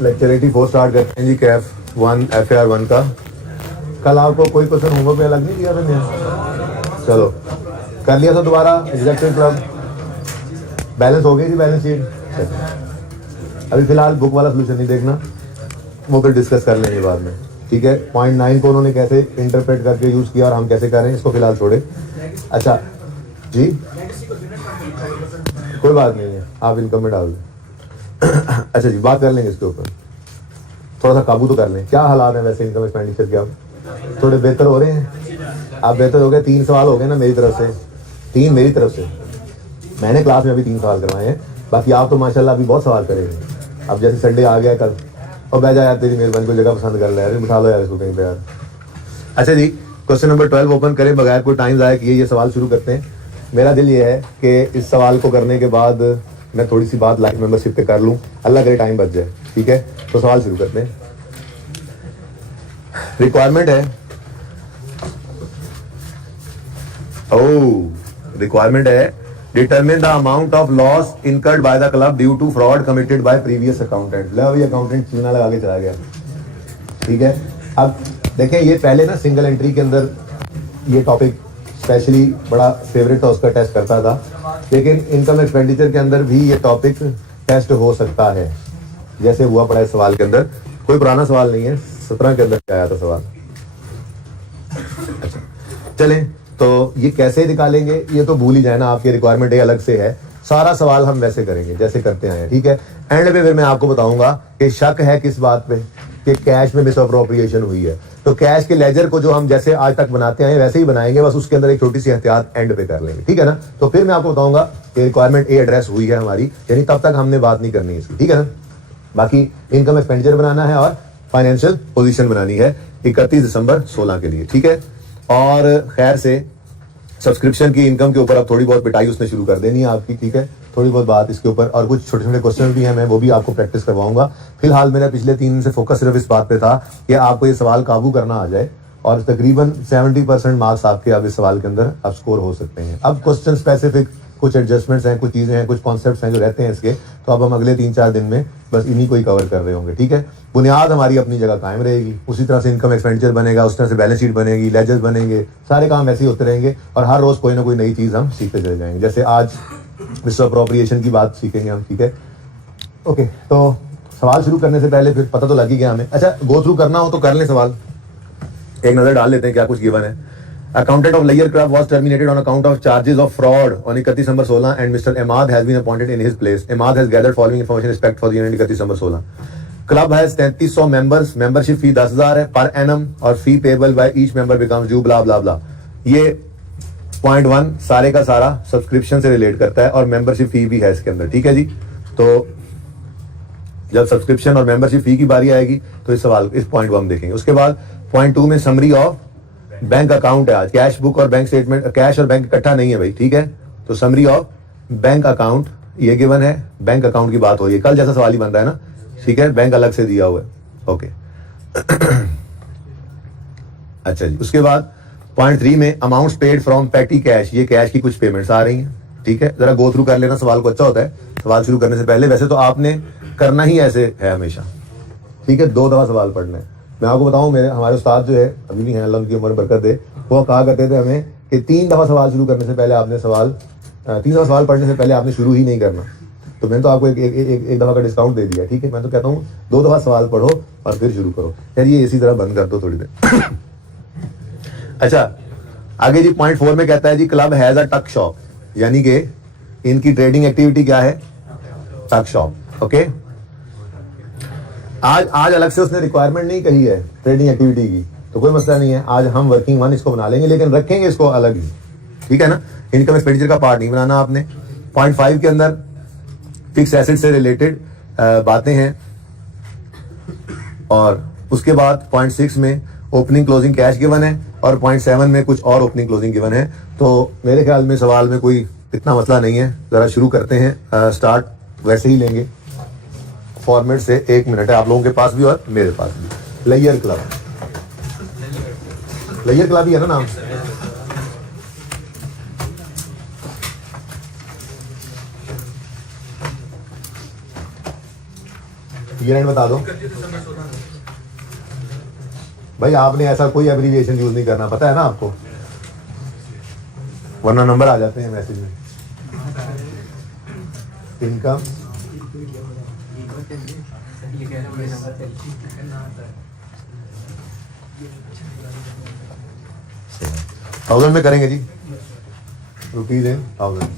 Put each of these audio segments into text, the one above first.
Lecture 84 start करते हैं जी Kaif 1 FAR 1 का। कल आपको कोई क्वेश्चन होमवर्क में अलग नहीं दिया मैंने? चलो कर लिया था दोबारा। एग्जेक्टिव क्लब बैलेंस हो गई थी बैलेंस शीट। अभी फिलहाल बुक वाला सोल्यूशन नहीं देखना, वो फिर डिस्कस कर लेंगे बाद में, ठीक है। पॉइंट 9 को उन्होंने कैसे इंटरप्रेट करके यूज़ किया और हम कैसे कर रहे हैं इसको फिलहाल छोड़े। अच्छा जी, कोई बात नहीं है, आप इनकम में डाल दें। अच्छा जी, बात कर लेंगे इसके ऊपर, थोड़ा सा काबू तो कर लें। क्या हालात है वैसे इनकम एक्सपेंडिचर के? आप थोड़े बेहतर हो रहे हैं? आप बेहतर हो गए? 3 सवाल हो गए ना मेरी तरफ से, 3 मेरी तरफ से। मैंने क्लास में अभी 3 सवाल करवाए हैं, बाकी आप तो माशाल्लाह अभी बहुत सवाल करेंगे। अब जैसे संडे आ गया कल, और बैजा यार तेरी मेहरबानी को जगह पसंद कर ले यार, बिठा लो यार इसको कहीं पे यार। अच्छा जी, क्वेश्चन नंबर 12 ओपन करें बगैर कोई टाइम ज़ाया किए ये सवाल शुरू करते हैं। मेरा दिल ये है कि इस सवाल को करने के बाद मैं थोड़ी सी बात लाइफ मेंबरशिप पे कर लूँ, अल्लाह करे टाइम बच जाए, ठीक है। तो सवाल शुरू करते हैं। रिक्वायरमेंट है, रिक्वायरमेंट है, determine the amount of loss incurred by the club due to fraud committed by previous accountant. लो अभी अकाउंटेंट चूना लगा के चला गया, ठीक है। अब देखें, ये पहले ना सिंगल एंट्री के अंदर ये टॉपिक स्पेशली बड़ा फेवरेट था, उसका टेस्ट करता था, लेकिन इनकम एक्सपेंडिचर के अंदर भी ये टॉपिक टेस्ट हो सकता है, जैसे हुआ पड़ा इस सवाल के अंदर। कोई पुराना सवाल नहीं है, 17 के अंदर आया था सवाल। अच्छा चलें, तो ये कैसे निकालेंगे ये तो भूल ही जाए ना, आपकी रिक्वायरमेंट ये अलग से है। सारा सवाल हम वैसे करेंगे जैसे करते आए हैं, ठीक है। एंड पे फिर मैं आपको बताऊंगा कि शक है किस बात पे कि कैश में मिस अप्रोप्रिएशन हुई है, तो कैश के लेजर को जो हम जैसे आज तक बनाते हैं वैसे ही बनाएंगे, बस उसके अंदर एक छोटी सी एहतियात एंड पे कर लेंगे, ठीक है ना। तो फिर मैं आपको बताऊंगा कि रिक्वायरमेंट ए एड्रेस हुई है हमारी, यानी तब तक हमने बात नहीं करनी इसकी, ठीक है ना। बाकी इनकम एक्सपेंडिचर बनाना है और फाइनेंशियल पोजीशन बनानी है 31 दिसंबर 16 के लिए, ठीक है। और खैर से सब्सक्रिप्शन की इनकम के ऊपर अब थोड़ी बहुत पिटाई उसने शुरू कर देनी है आपकी, ठीक है। थोड़ी बहुत बात इसके ऊपर, और कुछ छोटे छोटे क्वेश्चन भी हैं, मैं वो भी आपको प्रैक्टिस करवाऊंगा। फिलहाल मेरा पिछले 3 दिन से फोकस सिर्फ इस बात पे था कि आपको ये सवाल काबू करना आ जाए, और तकरीबन 70% मार्क्स आपके अब इस सवाल के अंदर अब स्कोर हो सकते हैं। अब क्वेश्चन स्पेसिफिक कुछ एडजस्टमेंट्स हैं, कुछ चीज़ें हैं, कुछ कॉन्सेप्ट्स हैं जो रहते हैं इसके, तो अब हम अगले 3-4 दिन में बस इन्हीं को ही कवर कर रहे होंगे, ठीक है। बुनियाद हमारी अपनी जगह कायम रहेगी, उसी तरह से इनकम एक्सपेंडिचर बनेगा, उस तरह से बैलेंस शीट बनेगी, लेजर्स बनेंगे, सारे काम ऐसे ही होते रहेंगे, और हर रोज़ कोई ना कोई नई चीज़ हम सीखते चले जाएंगे। जैसे आज मिस अप्रोप्रिएशन की बात सीखेंगे हम, ठीक है। ओके, तो सवाल शुरू करने से पहले फिर पता तो लग ही गया हमें। अच्छा, गो थ्रू करना हो तो कर लें सवाल, एक नज़र डाल लेते हैं क्या कुछ गिवन है। Accountant of Layer Club was terminated on account of charges of fraud on 31 December 16 and Mr. Ahmad has been appointed in his place. Ahmad has gathered following information respect for the unit 31 December 16. Club has 3300 members. Membership fee 10,000 है per annum और fee payable by each member becomes due blah blah blah. ये point 1 सारे का सारा subscription से relate करता है और मेंबरशिप फी भी है इसके अंदर, ठीक है जी। तो जब सब्सक्रिप्शन और मेंबरशिप फी की बारी आएगी तो इस सवाल इस पॉइंट को हम देखेंगे। उसके बाद पॉइंट 2 में समरी ऑफ बैंक अकाउंट है। आज कैश बुक और बैंक स्टेटमेंट, कैश और बैंक इकट्ठा नहीं है भाई, ठीक है। तो समरी ऑफ बैंक अकाउंट ये गिवन है, बैंक अकाउंट की बात हो रही है, कल जैसा सवाल ही बन रहा है ना, ठीक है। बैंक अलग से दिया हुआ है, ओके। अच्छा जी, उसके बाद पॉइंट 3 में अमाउंट्स पेड फ्रॉम पेटी कैश, ये कैश की कुछ पेमेंट्स आ रही हैं, ठीक है। जरा गो थ्रू कर लेना सवाल को, अच्छा होता है सवाल शुरू करने से पहले। वैसे तो आपने करना ही ऐसे है हमेशा, ठीक है, 2 दफा सवाल पढ़ना है। मैं आपको बताऊं, मेरे हमारे उस्ताद जो है अभी भी हैं, अल्लाह उनकी उम्र बरकत दे, वो कहा करते थे हमें कि 3 दफा सवाल शुरू करने से पहले आपने 3 दफा सवाल पढ़ने से पहले आपने शुरू ही नहीं करना। तो मैंने तो आपको एक दफा का डिस्काउंट दे दिया, ठीक है। मैं तो कहता हूँ 2 दफा सवाल पढ़ो और फिर शुरू करो। यार ये इसी तरह बंद कर दो थोड़ी देर। अच्छा, आगे जी पॉइंट 4 में कहता है जी क्लब हैज अ टक शॉप, यानी कि इनकी ट्रेडिंग एक्टिविटी क्या है, टक शॉप, ओके। आज अलग से उसने रिक्वायरमेंट नहीं कही है ट्रेडिंग एक्टिविटी की, तो कोई मसला नहीं है, आज हम वर्किंग 1 इसको बना लेंगे, लेकिन रखेंगे इसको अलग ही, ठीक है ना। इनकम एक्सपेंडिचर का पार्ट नहीं बनाना आपने। पॉइंट 5 के अंदर फिक्स एसेट से रिलेटेड बातें हैं, और उसके बाद पॉइंट 6 में ओपनिंग क्लोजिंग कैश गिवन है, और पॉइंट 7 में कुछ और ओपनिंग क्लोजिंग गिवन है। तो मेरे ख्याल में सवाल में कोई इतना मसला नहीं है। जरा शुरू करते हैं, स्टार्ट वैसे ही लेंगे फॉर्मेट से। 1 मिनट है आप लोगों के पास भी और मेरे पास भी। लेयर क्लब, लेयर क्लब ही है ना नाम। ईयर एंड बता दो भाई, आपने ऐसा कोई एब्रीविएशन यूज नहीं करना, पता है ना आपको, वरना नंबर आ जाते हैं मैसेज में। इनकम 1000 में करेंगे जी, रुपीज इन 1000।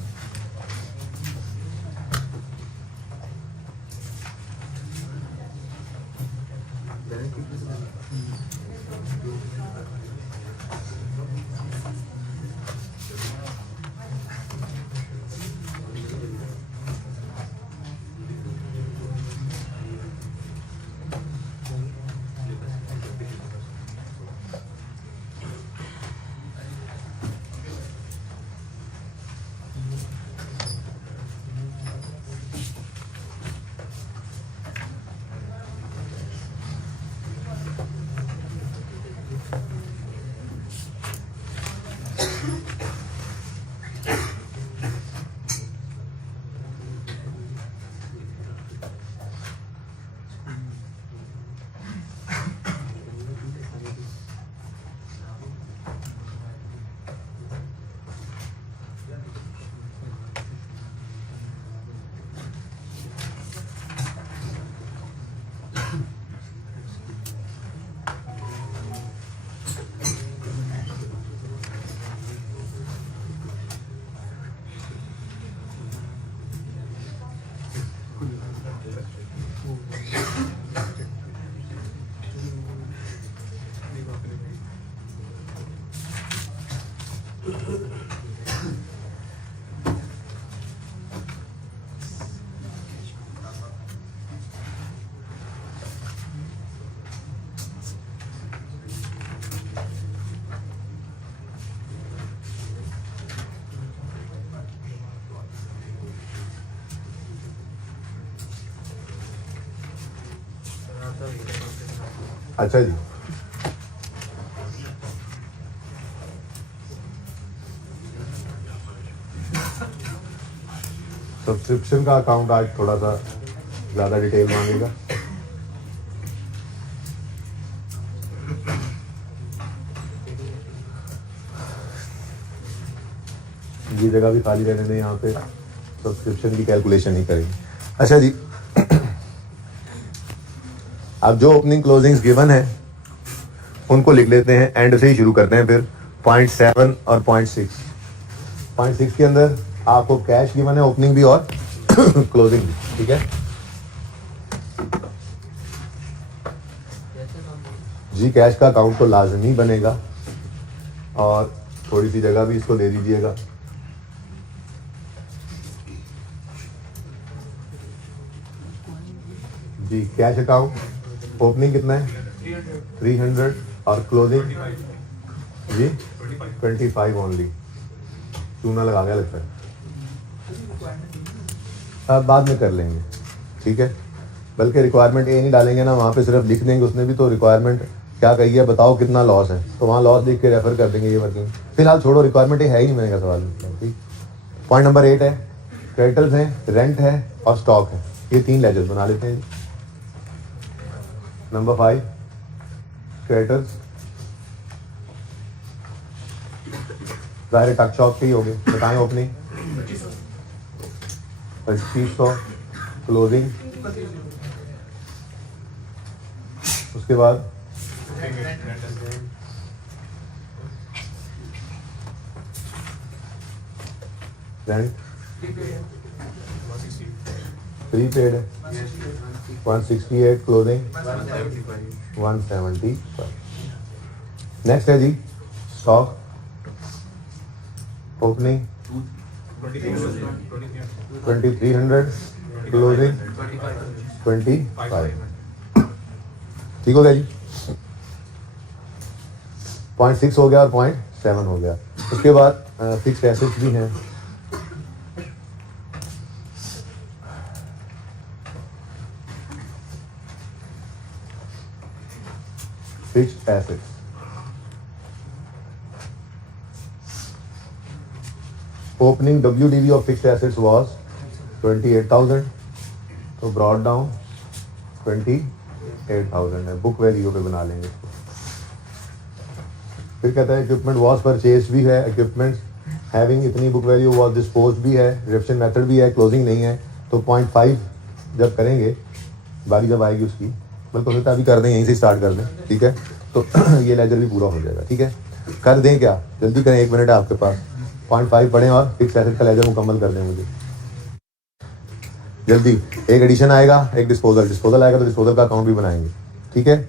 अच्छा जी, सब्सक्रिप्शन का अकाउंट आज थोड़ा सा ज़्यादा डिटेल मांगेगा। ये जगह भी खाली रहने दें, यहाँ पे सब्सक्रिप्शन की कैलकुलेशन ही करेंगे। अच्छा जी, अब जो ओपनिंग क्लोजिंग्स गिवन है उनको लिख लेते हैं, एंड से ही शुरू करते हैं। फिर 0.7 और 0.6। 0.6 के अंदर आपको कैश गिवन है, ओपनिंग भी और क्लोजिंग भी, ठीक है जी। कैश का अकाउंट तो लाजमी बनेगा और थोड़ी सी जगह भी इसको दे दीजिएगा। जी, कैश अकाउंट ओपनिंग कितना है 300 और क्लोजिंग जी 25 ओनली। चूना लगा गया लगता है, अब बाद में कर लेंगे, ठीक है। बल्कि रिक्वायरमेंट ये नहीं डालेंगे ना, वहाँ पे सिर्फ लिख देंगे उसने भी तो रिक्वायरमेंट क्या कही है, बताओ कितना लॉस है, तो वहाँ लॉस लिख के रेफर कर देंगे ये वर्किंग। फिलहाल छोड़ो, रिक्वायरमेंट ये है ही नहीं मैंने का सवाल, ठीक। पॉइंट नंबर 8 है, क्रेडिटर्स हैं, रेंट है और स्टॉक है, ये 3 लेजर्स बना लेते हैं। नंबर 5 क्रेडिटर्स, ज़ाहिर टक शॉप के ही हो गए, बताएं ओपनिंग 2500, क्लोजिंग उसके बाद रेंट प्रीपेड है 168, क्लोजिंग 175। नेक्स्ट है जी स्टॉक, ओपनिंग 2300, क्लोजिंग 25। ठीक हो गया जी, 0.6 हो गया और 0.7 हो गया। उसके बाद फिक्स्ड एसेट्स भी हैं, fixed assets opening WDV of fixed assets was 28,000, तो ब्रॉट डाउन 28,000 है, बुक वैल्यू पे बना लेंगे। फिर कहता है इक्विपमेंट वॉज परचेज भी है, इक्विपमेंट हैविंग इतनी बुक वैल्यू वॉज डिस्पोज भी है, रिडक्शन मेथड भी है, क्लोजिंग नहीं है। तो 0.5 जब करेंगे, बारी जब आएगी उसकी, बल्कि सोचता अभी कर दें, यहीं से स्टार्ट कर दें, ठीक है। तो ये लेजर भी पूरा हो जाएगा, ठीक है। कर दें क्या, जल्दी करें, 1 मिनट है आपके पास। 0.5 पढ़ें और फिक्स एसेट का लेजर मुकम्मल कर दें मुझे जल्दी। एक एडिशन आएगा, एक डिस्पोजल आएगा, तो डिस्पोजल का अकाउंट भी बनाएंगे, ठीक है।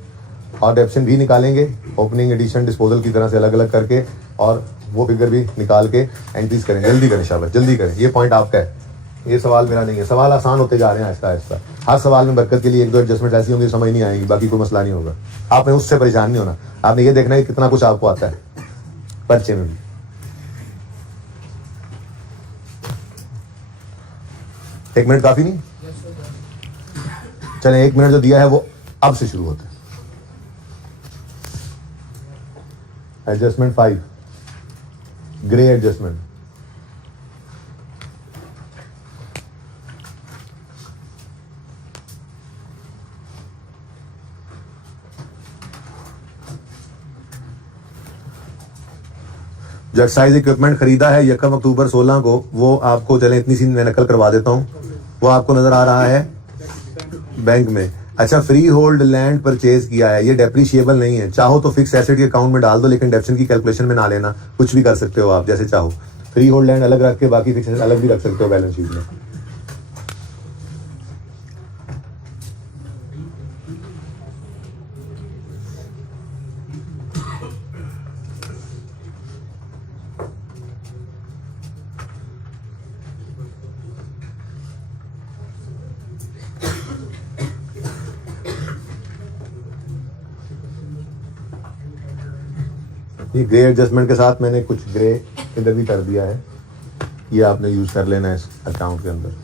और डेप्शन भी निकालेंगे, ओपनिंग, एडिशन, डिस्पोजल की तरह से अलग अलग करके, और वो फिगर भी निकाल के एंट्रीज करें। जल्दी करें शाबाश, जल्दी करें। ये पॉइंट आपका है, ये सवाल मेरा नहीं है। सवाल आसान होते जा रहे हैं आहिस्ता आहिस्ता। हर सवाल में बरकत के लिए 1-2 एडजस्टमेंट ऐसी होंगी समझ नहीं आएगी, बाकी कोई मसला नहीं होगा। आपने उससे परेशान नहीं होना, आपने ये देखना है कितना कुछ आपको आता है पर्चे में भी। एक मिनट काफी नहीं? चलें, 1 मिनट जो दिया है वो अब से शुरू होता है। Adjustment 5, grey adjustment. जो एक्सरसाइज इक्विपमेंट खरीदा है 1 अक्टूबर 16 को, वो आपको, चलें इतनी सी मैं नकल करवा देता हूँ, वो आपको नजर आ रहा है बैंक में। अच्छा, फ्री होल्ड लैंड परचेज किया है, ये डेप्रीशिएबल नहीं है। चाहो तो फिक्स एसेट के अकाउंट में डाल दो, लेकिन डेप्शन की कैलकुलेशन में ना लेना। कुछ भी कर सकते हो आप जैसे चाहो, फ्री होल्ड लैंड अलग रख के बाकी फिक्स एसेट अलग भी रख सकते हो बैलेंस शीट में। ये ग्रे एडजस्टमेंट के साथ मैंने कुछ ग्रे इधर भी कर दिया है, ये आपने यूज कर लेना है इस अकाउंट के अंदर।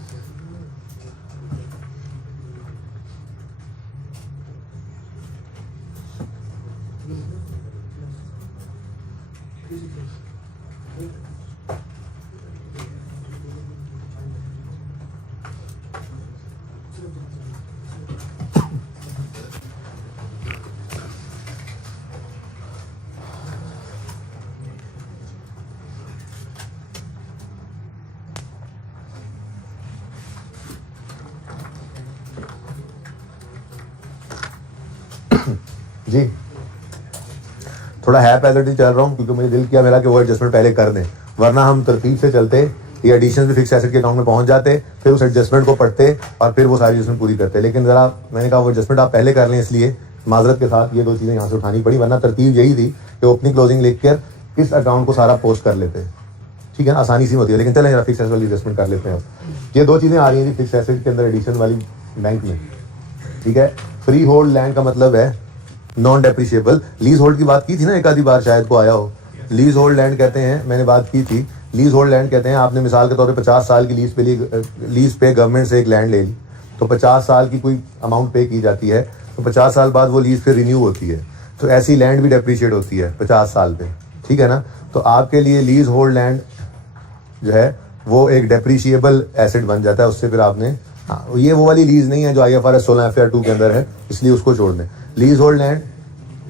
जी थोड़ा है पैदल चल रहा हूँ क्योंकि मुझे दिल किया मेरा कि वो एडजस्टमेंट पहले कर दें, वरना हम तरतीब से चलते, ये एडिशन भी फिक्स एसेट के अकाउंट में पहुंच जाते, फिर उस एडजस्टमेंट को पढ़ते और फिर वो सारी एडजस्टमेंट पूरी करते। लेकिन ज़रा मैंने कहा वो एडजस्टमेंट आप पहले कर लें, इसलिए माजरत के साथ ये 2 चीज़ें यहाँ से उठानी पड़ी, वरना तरतीब यही थी कि ओपनिंग क्लोजिंग लिख कर इस अकाउंट को सारा पोस्ट कर लेते, ठीक है ना, आसानी सी होती है। लेकिन चलें जरा फिक्स एसेट वाली एडजस्टमेंट कर लेते हैं। अब ये 2 चीज़ें आ रही हैं फिक्स एसेट के अंदर एडिशन वाली बैंक में, ठीक है। फ्री होल्ड लैंड का मतलब है नॉन डेप्रिशिएबल। लीज होल्ड की बात की थी ना, एक आधी बार शायद को आया हो। लीज होल्ड लैंड कहते हैं, मैंने बात की थी, लीज होल्ड लैंड कहते हैं आपने मिसाल के तौर पे 50 साल की लीज पे गवर्नमेंट से एक लैंड ले ली, तो 50 साल की कोई अमाउंट पे की जाती है, तो 50 साल बाद वो लीज फिर रिन्यू होती है। तो ऐसी लैंड भी डेप्रिशिएट होती है 50 साल पे, ठीक है ना। तो आपके लिए लीज होल्ड लैंड जो है वो एक डेप्रिशिएबल एसेट बन जाता है। उससे फिर आपने, हाँ, ये वो वाली लीज नहीं है जो IFRS 16 FR 2 के अंदर है, इसलिए उसको छोड़ दें। Lease hold land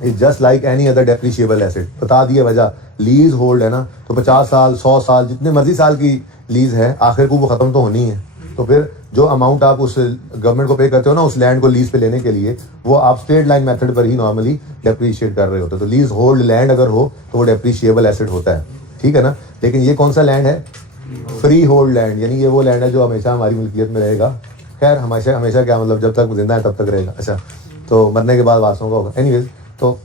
is just like any other depreciable asset. बता दिया वजह, लीज होल्ड है ना, तो 50 साल 100 साल जितने मर्जी साल की लीज है, आखिर को वो खत्म तो होनी है। तो फिर जो अमाउंट आप उस गवर्नमेंट को पे करते हो ना उस लैंड को लीज पे लेने के लिए, वो आप स्ट्रेट लाइन मेथड पर ही नॉर्मली डेप्रिशिएट कर रहे होते हो। तो लीज होल्ड लैंड अगर हो तो वो डेप्रिशिएबल एसेट होता है, ठीक है ना। लेकिन ये कौन सा लैंड है? फ्री होल्ड लैंड, यानी ये वो लैंड है जो हमेशा हमारी मिल्कियत में रहेगा। खैर हमेशा हमेशा क्या मतलब, जब तक जिंदा है तब तक रहेगा। अच्छा, तो मरने के बाद वारसों का होगा। एनीवेज, तो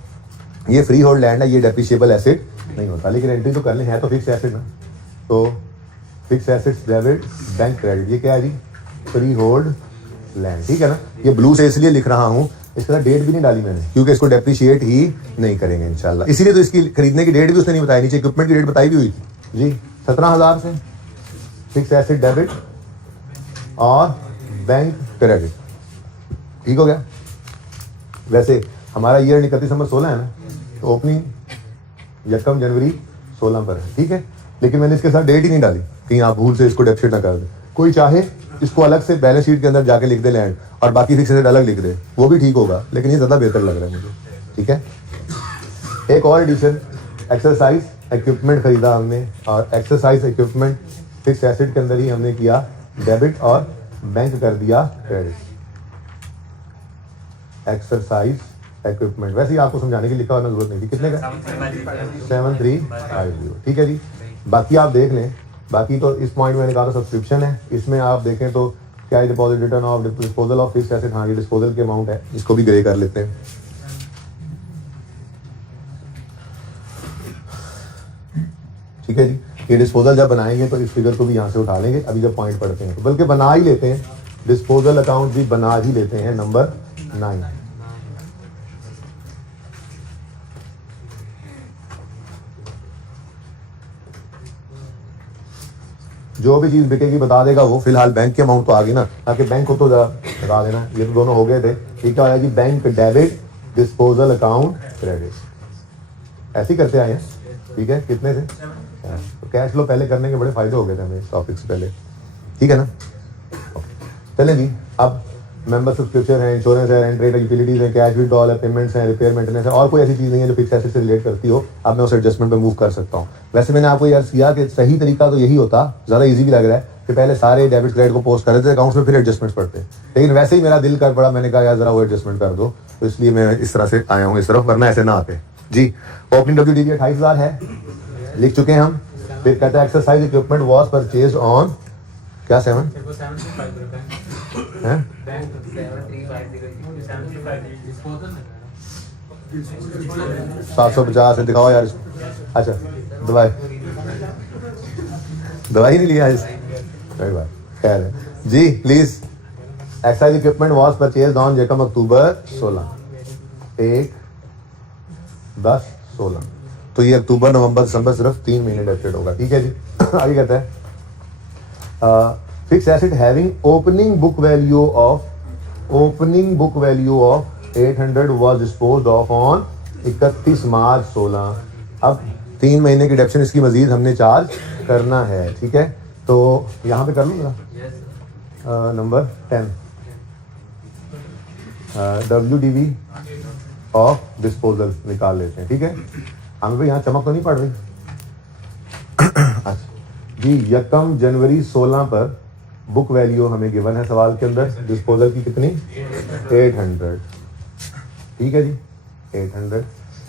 ये फ्री होल्ड लैंड है, ये डेप्रिशिएबल एसेट नहीं होता। लेकिन एंट्री तो करनी है तो फिक्स एसेट ना, तो fix assets debit bank credit, ये क्या है जी? फ्री होल्ड लैंड, ठीक है ना। ये ब्लू से इसलिए लिख रहा हूँ, इसका डेट भी नहीं डाली मैंने क्योंकि इसको डेप्रिशिएट ही नहीं करेंगे इंशाल्लाह। इसीलिए तो इसकी खरीदने की डेट भी उसने नहीं बताई, नीचे इक्विपमेंट की डेट बताई भी हुई थी जी। 17,000 से फिक्स एसेट डेबिट और बैंक क्रेडिट, ठीक हो गया। वैसे हमारा ईयर 31 दिसंबर 16 है ना, तो ओपनिंग 1 जनवरी 16 पर है, ठीक है। लेकिन मैंने इसके साथ डेट ही नहीं डाली, कहीं आप भूल से इसको डेप्रिशिएट ना कर दें। कोई चाहे इसको अलग से बैलेंस शीट के अंदर जाके लिख दे लैंड और बाकी फिक्स एसेट अलग लिख दे, वो भी ठीक होगा, लेकिन ये ज़्यादा बेहतर लग रहा है मुझे। ठीक है, एक और एडिशन, एक्सरसाइज इक्विपमेंट खरीदा हमने और एक्सरसाइज इक्विपमेंट फिक्स एसेट के अंदर ही हमने किया डेबिट और बैंक कर दिया क्रेडिट। एक्सरसाइज इक्विपमेंट वैसे ही आपको समझाने की लिखा होना जरूरत नहीं थी। कितने का? 7350। ठीक है जी, बाकी आप देख लें। बाकी तो इस पॉइंट में मैंने कहा था सब्सक्रिप्शन है, इसमें आप देखें तो क्या है, deposit return of disposal of fix asset, हाँ ये डिस्पोजल के अमाउंट है, इसको भी ग्रे कर लेते हैं। ठीक है जी, ये डिस्पोजल जब बनाएंगे तो इस फिगर को भी यहाँ से उठा लेंगे, अभी जब पॉइंट पढ़ते हैं तो, बल्कि बना ही लेते हैं, डिस्पोजल अकाउंट भी बना ही लेते हैं। नंबर 9, जो भी चीज बिकेगी बता देगा वो। फिलहाल बैंक के अमाउंट तो आ गई ना, ताकि बैंक को तो जरा बता देना। ये तो दोनों हो गए थे। ठीक है जी, bank debit, disposal account credit, ऐसे ही करते आए हैं। ठीक है, कितने से? तो कैश फ्लो पहले करने के बड़े फायदे हो गए थे हमें इस टॉपिक से पहले। ठीक है ना, चलें जी। अब मेंबर सब्सक्रिप्शन है, इंश्योरेंस है, रेंट रेट, यूटिलिटीज है, कैश विड्रॉल है, पेमेंट्स है, रिपेयर मेंटेनेंस है, और कोई ऐसी चीज़ नहीं है जो फिक्स एसेट से रिलेट करती हो। अब मैं उस एडजस्टमेंट पे मूव कर सकता हूँ। वैसे मैंने आपको यार किया कि सही तरीका तो यही होता, ज़्यादा इजी भी लग रहा है कि पहले सारे डेबिट क्रेडिट को पोस्ट कर देते अकाउंट्स में, फिर एडजस्टमेंट्स पड़ते। लेकिन वैसे ही मेरा दिल कर पड़ा, मैंने कहा यार जरा वो एडजस्टमेंट कर दो, तो इसलिए मैं इस तरह से आया हूँ इस तरफ, वरना ऐसे ना आते जी। ओपनिंग WDV 28,000 है, लिख चुके हैं हम। फिर कहते हैं exercise equipment was purchase on क्या 7 है 750 से दिखाओ यार। अच्छा, दवाई नहीं लिया इस, खैर है जी। Please, exercise equipment was purchase on जेकम अक्टूबर 16, 1/10/16। तो ये अक्टूबर नवंबर दिसंबर सिर्फ 3 महीने डेबिटेड होगा। ठीक है जी। आगे कहता है fix asset having opening book value of 800 was disposed of on 31 मार्च 16। अब 3 महीने की डेप्शन इसकी मजीद हमने चार्ज करना है। ठीक है, तो यहाँ पे कर लूँगा नंबर 10 WDV ऑफ डिस्पोजल निकाल लेते हैं। ठीक है, हमें भाई यहाँ चमक तो नहीं पड़ रही। अच्छा जी, 1 जनवरी 16 पर बुक वैल्यू हमें गिवन है सवाल के अंदर, डिस्पोजल की कितनी? 800। ठीक है जी, 800।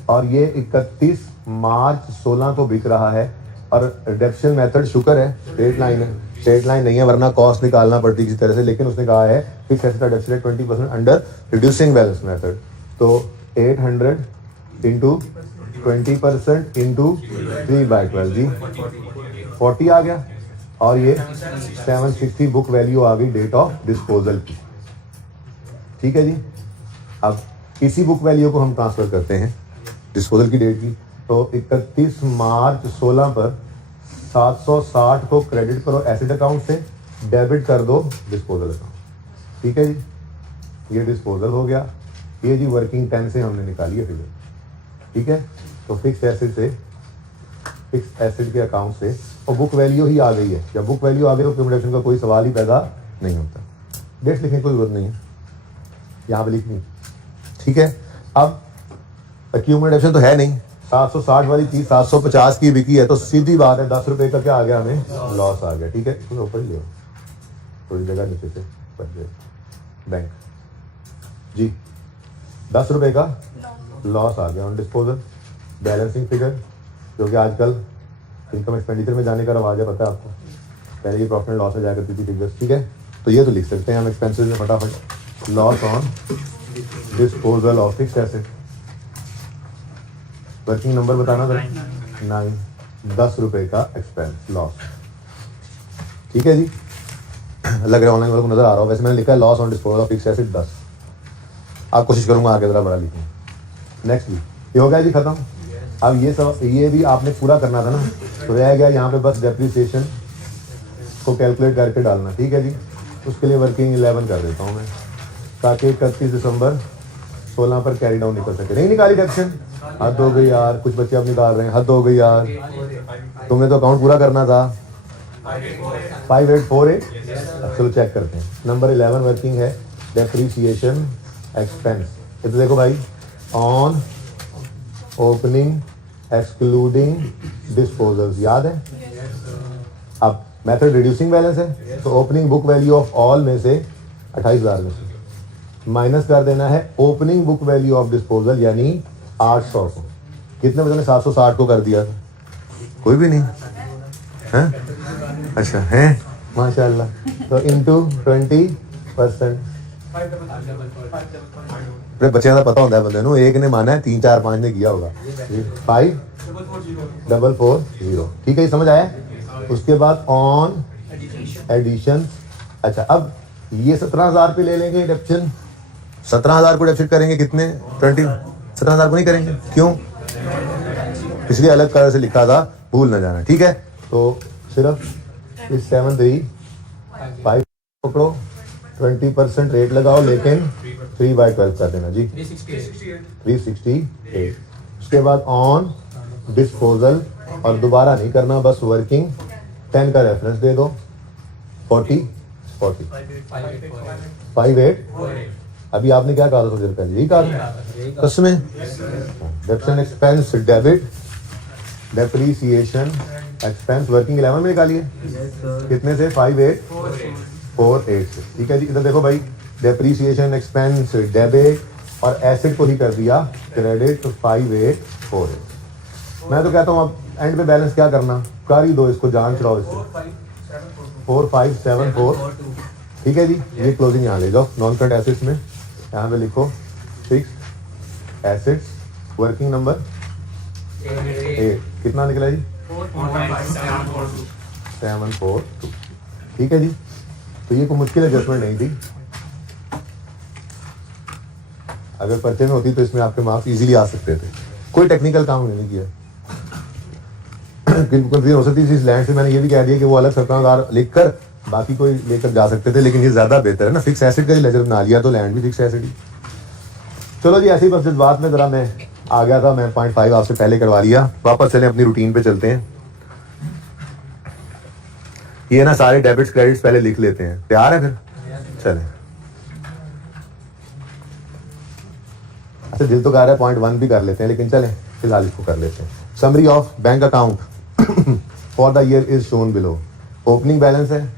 और ये 31 मार्च 16 को बिक रहा है। और रिडक्शन मेथड शुक्र है स्ट्रेट लाइन है, स्ट्रेट लाइन नहीं है, वरना कॉस्ट निकालना पड़ती किसी तरह से। लेकिन उसने कहा है fix asset reduction 20% under reducing balance method. तो 800 इंटू 20% इंटू 3/12 जी 40 आ गया। और ये 760 बुक वैल्यू आ गई डेट ऑफ डिस्पोजल की। ठीक है जी, अब इसी बुक वैल्यू को हम ट्रांसफर करते हैं डिस्पोजल की डेट की। तो 31 मार्च 16 पर 760 को क्रेडिट करो एसेट अकाउंट से, डेबिट कर दो डिस्पोजल अकाउंट। ठीक है जी, ये डिस्पोजल हो गया। ये जी वर्किंग 10 से हमने निकाली है फिगर। ठीक है, तो फिक्स एसेट से, फिक्स एसेट के अकाउंट से, और बुक वैल्यू ही आ गई है। जब बुक वैल्यू आ गई तो क्यूमुलेशन का कोई सवाल ही पैदा नहीं होता। डेट्स लिखने की कोई जरूरत नहीं है, यहाँ पे लिखनी। ठीक है, अब एक्यूमुलेशन तो है नहीं, 760 वाली चीज 750 की बिकी है, तो सीधी बात है 10 रुपए का क्या आ गया, हमें लॉस आ गया। ठीक है, इसको ऊपर ही ले थोड़ी जगह नीचे से बैंक जी, 10 रुपए का लॉस आ गया ऑन डिस्पोजल। बैलेंसिंग फिगर जो कि आजकल इनकम एक्सपेंडिचर में जाने का रवाज है, पता है आपको। पहले ये प्रॉफिट एंड लॉस में जाया करती थी फिगर्स। ठीक है, तो ये तो लिख सकते हैं हम एक्सपेंसेस में फटाफट। Loss on disposal of fix asset, working number बताना था 9, 10 रुपए का एक्सपेंस लॉस। ठीक है जी, लग रहा है ऑनलाइन वालों को नजर आ रहा हो। वैसे मैंने लिखा है loss on disposal of fix asset 10। आप कोशिश करूंगा आगे जरा बड़ा लिखूँ। नेक्स्ट जी, ये हो गया जी खत्म। अब ये सब ये भी आपने पूरा करना था ना, तो रह गया यहाँ पे बस डेप्रिसिएशन को कैलकुलेट करके डालना। ठीक है जी, उसके लिए वर्किंग 11 कर देता हूँ मैं, ताकि 31 दिसंबर 16 पर कैरी डाउन निकल सके। नहीं निकाली डेप्शन, हद हो गई यार। कुछ बच्चे अब निकाल रहे हैं, हद हो गई यार, तुमने तो अकाउंट पूरा करना था। 5848। चलो चेक करते हैं। नंबर 11 वर्किंग है डेप्रीसिएशन एक्सपेंस। ये तो देखो भाई, ऑन ओपनिंग एक्सक्लूडिंग डिस्पोजल्स, याद है। अब मेथड रिड्यूसिंग बैलेंस है, तो opening book value of all में से 28,000 में से माइनस कर देना है opening book value of disposal यानी 800 को। कितने बजे ने 760 को कर दिया था? कोई भी नहीं है? अच्छा है, माशाल्लाह। तो इनटू 20%। बच्चे का पता होता है बंदे को, एक ने माना है 3 4 5 ने किया होगा। 5440। ठीक है, समझ आया। उसके बाद ऑन एडिशन। अच्छा, अब ये 17,000 पे ले लेंगे डेप्शन। 17,000 को डेप्शन करेंगे कितने? 20। 17,000 को नहीं करेंगे, क्यों? इसलिए अलग कलर से लिखा था, भूल ना जाना। ठीक है, तो सिर्फ इस 73.5 पकड़ो, 20% रेट लगाओ, लेकिन 3/12 कर देना जी, 368। उसके बाद ऑन डिस्पोजल, और दोबारा नहीं करना, बस वर्किंग 10 का रेफरेंस दे दो। 40 58। अभी आपने क्या कहा था थोड़ी देर पहले? यही कहा था उसमें। डेप्शन expense debit depreciation expense working 11 में निकालिए। कितने से? 5848 से। ठीक है जी, इधर देखो भाई, डेप्रीसिएशन एक्सपेंस डेबिट और एसेट को ही कर दिया क्रेडिट 5848। मैं तो कहता हूँ अब एंड पे बैलेंस क्या करना, कर ही दो इसको, जान चढ़ाओ इसको। 4574। ठीक है जी, ये क्लोजिंग यहाँ ले जाओ। नॉन करंट एसेट्स में यहाँ पे लिखो फिक्स्ड एसेट्स वर्किंग नंबर 8। कितना निकला जी? 742। ठीक है जी, तो ये कोई मुश्किल एडजस्टमेंट नहीं थी। अगर पर्चे में होती तो इसमें आपके मार्क्स इजीली आ सकते थे। कोई टेक्निकल काम नहीं किया। कंफ्यूजन हो सकती थी इस लैंड से। मैंने ये भी कह दिया कि वो अलग 17,000 लिखकर बाकी कोई लेकर जा सकते थे, लेकिन ये ज्यादा बेहतर है ना। फिक्स एसिड का ही लेजर बना लिया तो लैंड भी फिक्स एसिड ही। चलो जी, ऐसी बस बात में जरा मैं आ गया था, मैं 0.5 आपसे पहले करवा लिया। वापस चलें, अपनी रूटीन पे चलते हैं। ये ना सारे डेबिट्स क्रेडिट्स पहले लिख लेते हैं। तैयार है फिर? चलें। अच्छा, दिल तो कह रहा है 0.1 भी कर लेते हैं, लेकिन चलें फिलहाल इसको कर लेते हैं। Summary of bank account for the year is shown below. Opening balance है।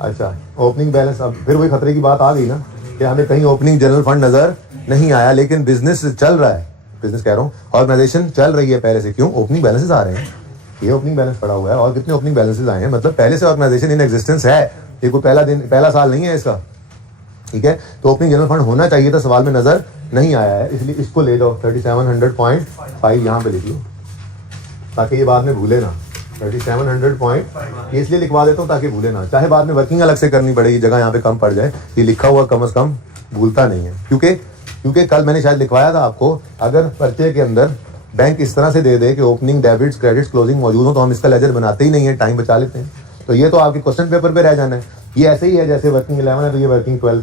अच्छा, ओपनिंग बैलेंस, अब फिर वही खतरे की बात आ गई ना कि हमें कहीं ओपनिंग जनरल फंड नजर नहीं आया, लेकिन बिजनेस चल रहा है। बिजनेस कह रहा हूँ, ऑर्गेनाइजेशन चल रही है पहले से। क्यों? ओपनिंग बैलेंसेस आ रहे हैं। ये ओपनिंग बैलेंस पड़ा हुआ है, और कितने ओपनिंग बैलेंसेस आए हैं, मतलब पहले से ऑर्गेनाइजेशन इन एग्जिस्टेंस है। ये कोई पहला साल नहीं है इसका। ठीक है, तो ओपनिंग जनरल फंड होना चाहिए था, सवाल में नजर नहीं आया है, इसलिए इसको ले जाओ। 3700.5 यहाँ पे लिख लो, ताकि ये बाद में भूले ना। 3700 ये इसलिए लिखवा देता हूँ ताकि भूले ना, चाहे बाद में वर्किंग अलग से करनी पड़े, ये जगह यहाँ पे कम पड़ जाए, ये लिखा हुआ कम से कम भूलता नहीं है। क्योंकि कल मैंने शायद लिखवाया था आपको, अगर पर्चे के अंदर बैंक इस तरह से दे दे कि ओपनिंग डेबिट्स क्रेडिट्स क्लोजिंग मौजूद हो, तो हम इसका लेजर बनाते ही नहीं है, टाइम बचा लेते हैं। तो ये तो आपके क्वेश्चन पेपर पे रह जाना है। ये ऐसे ही है जैसे वर्किंग 11 है तो ये वर्किंग 12,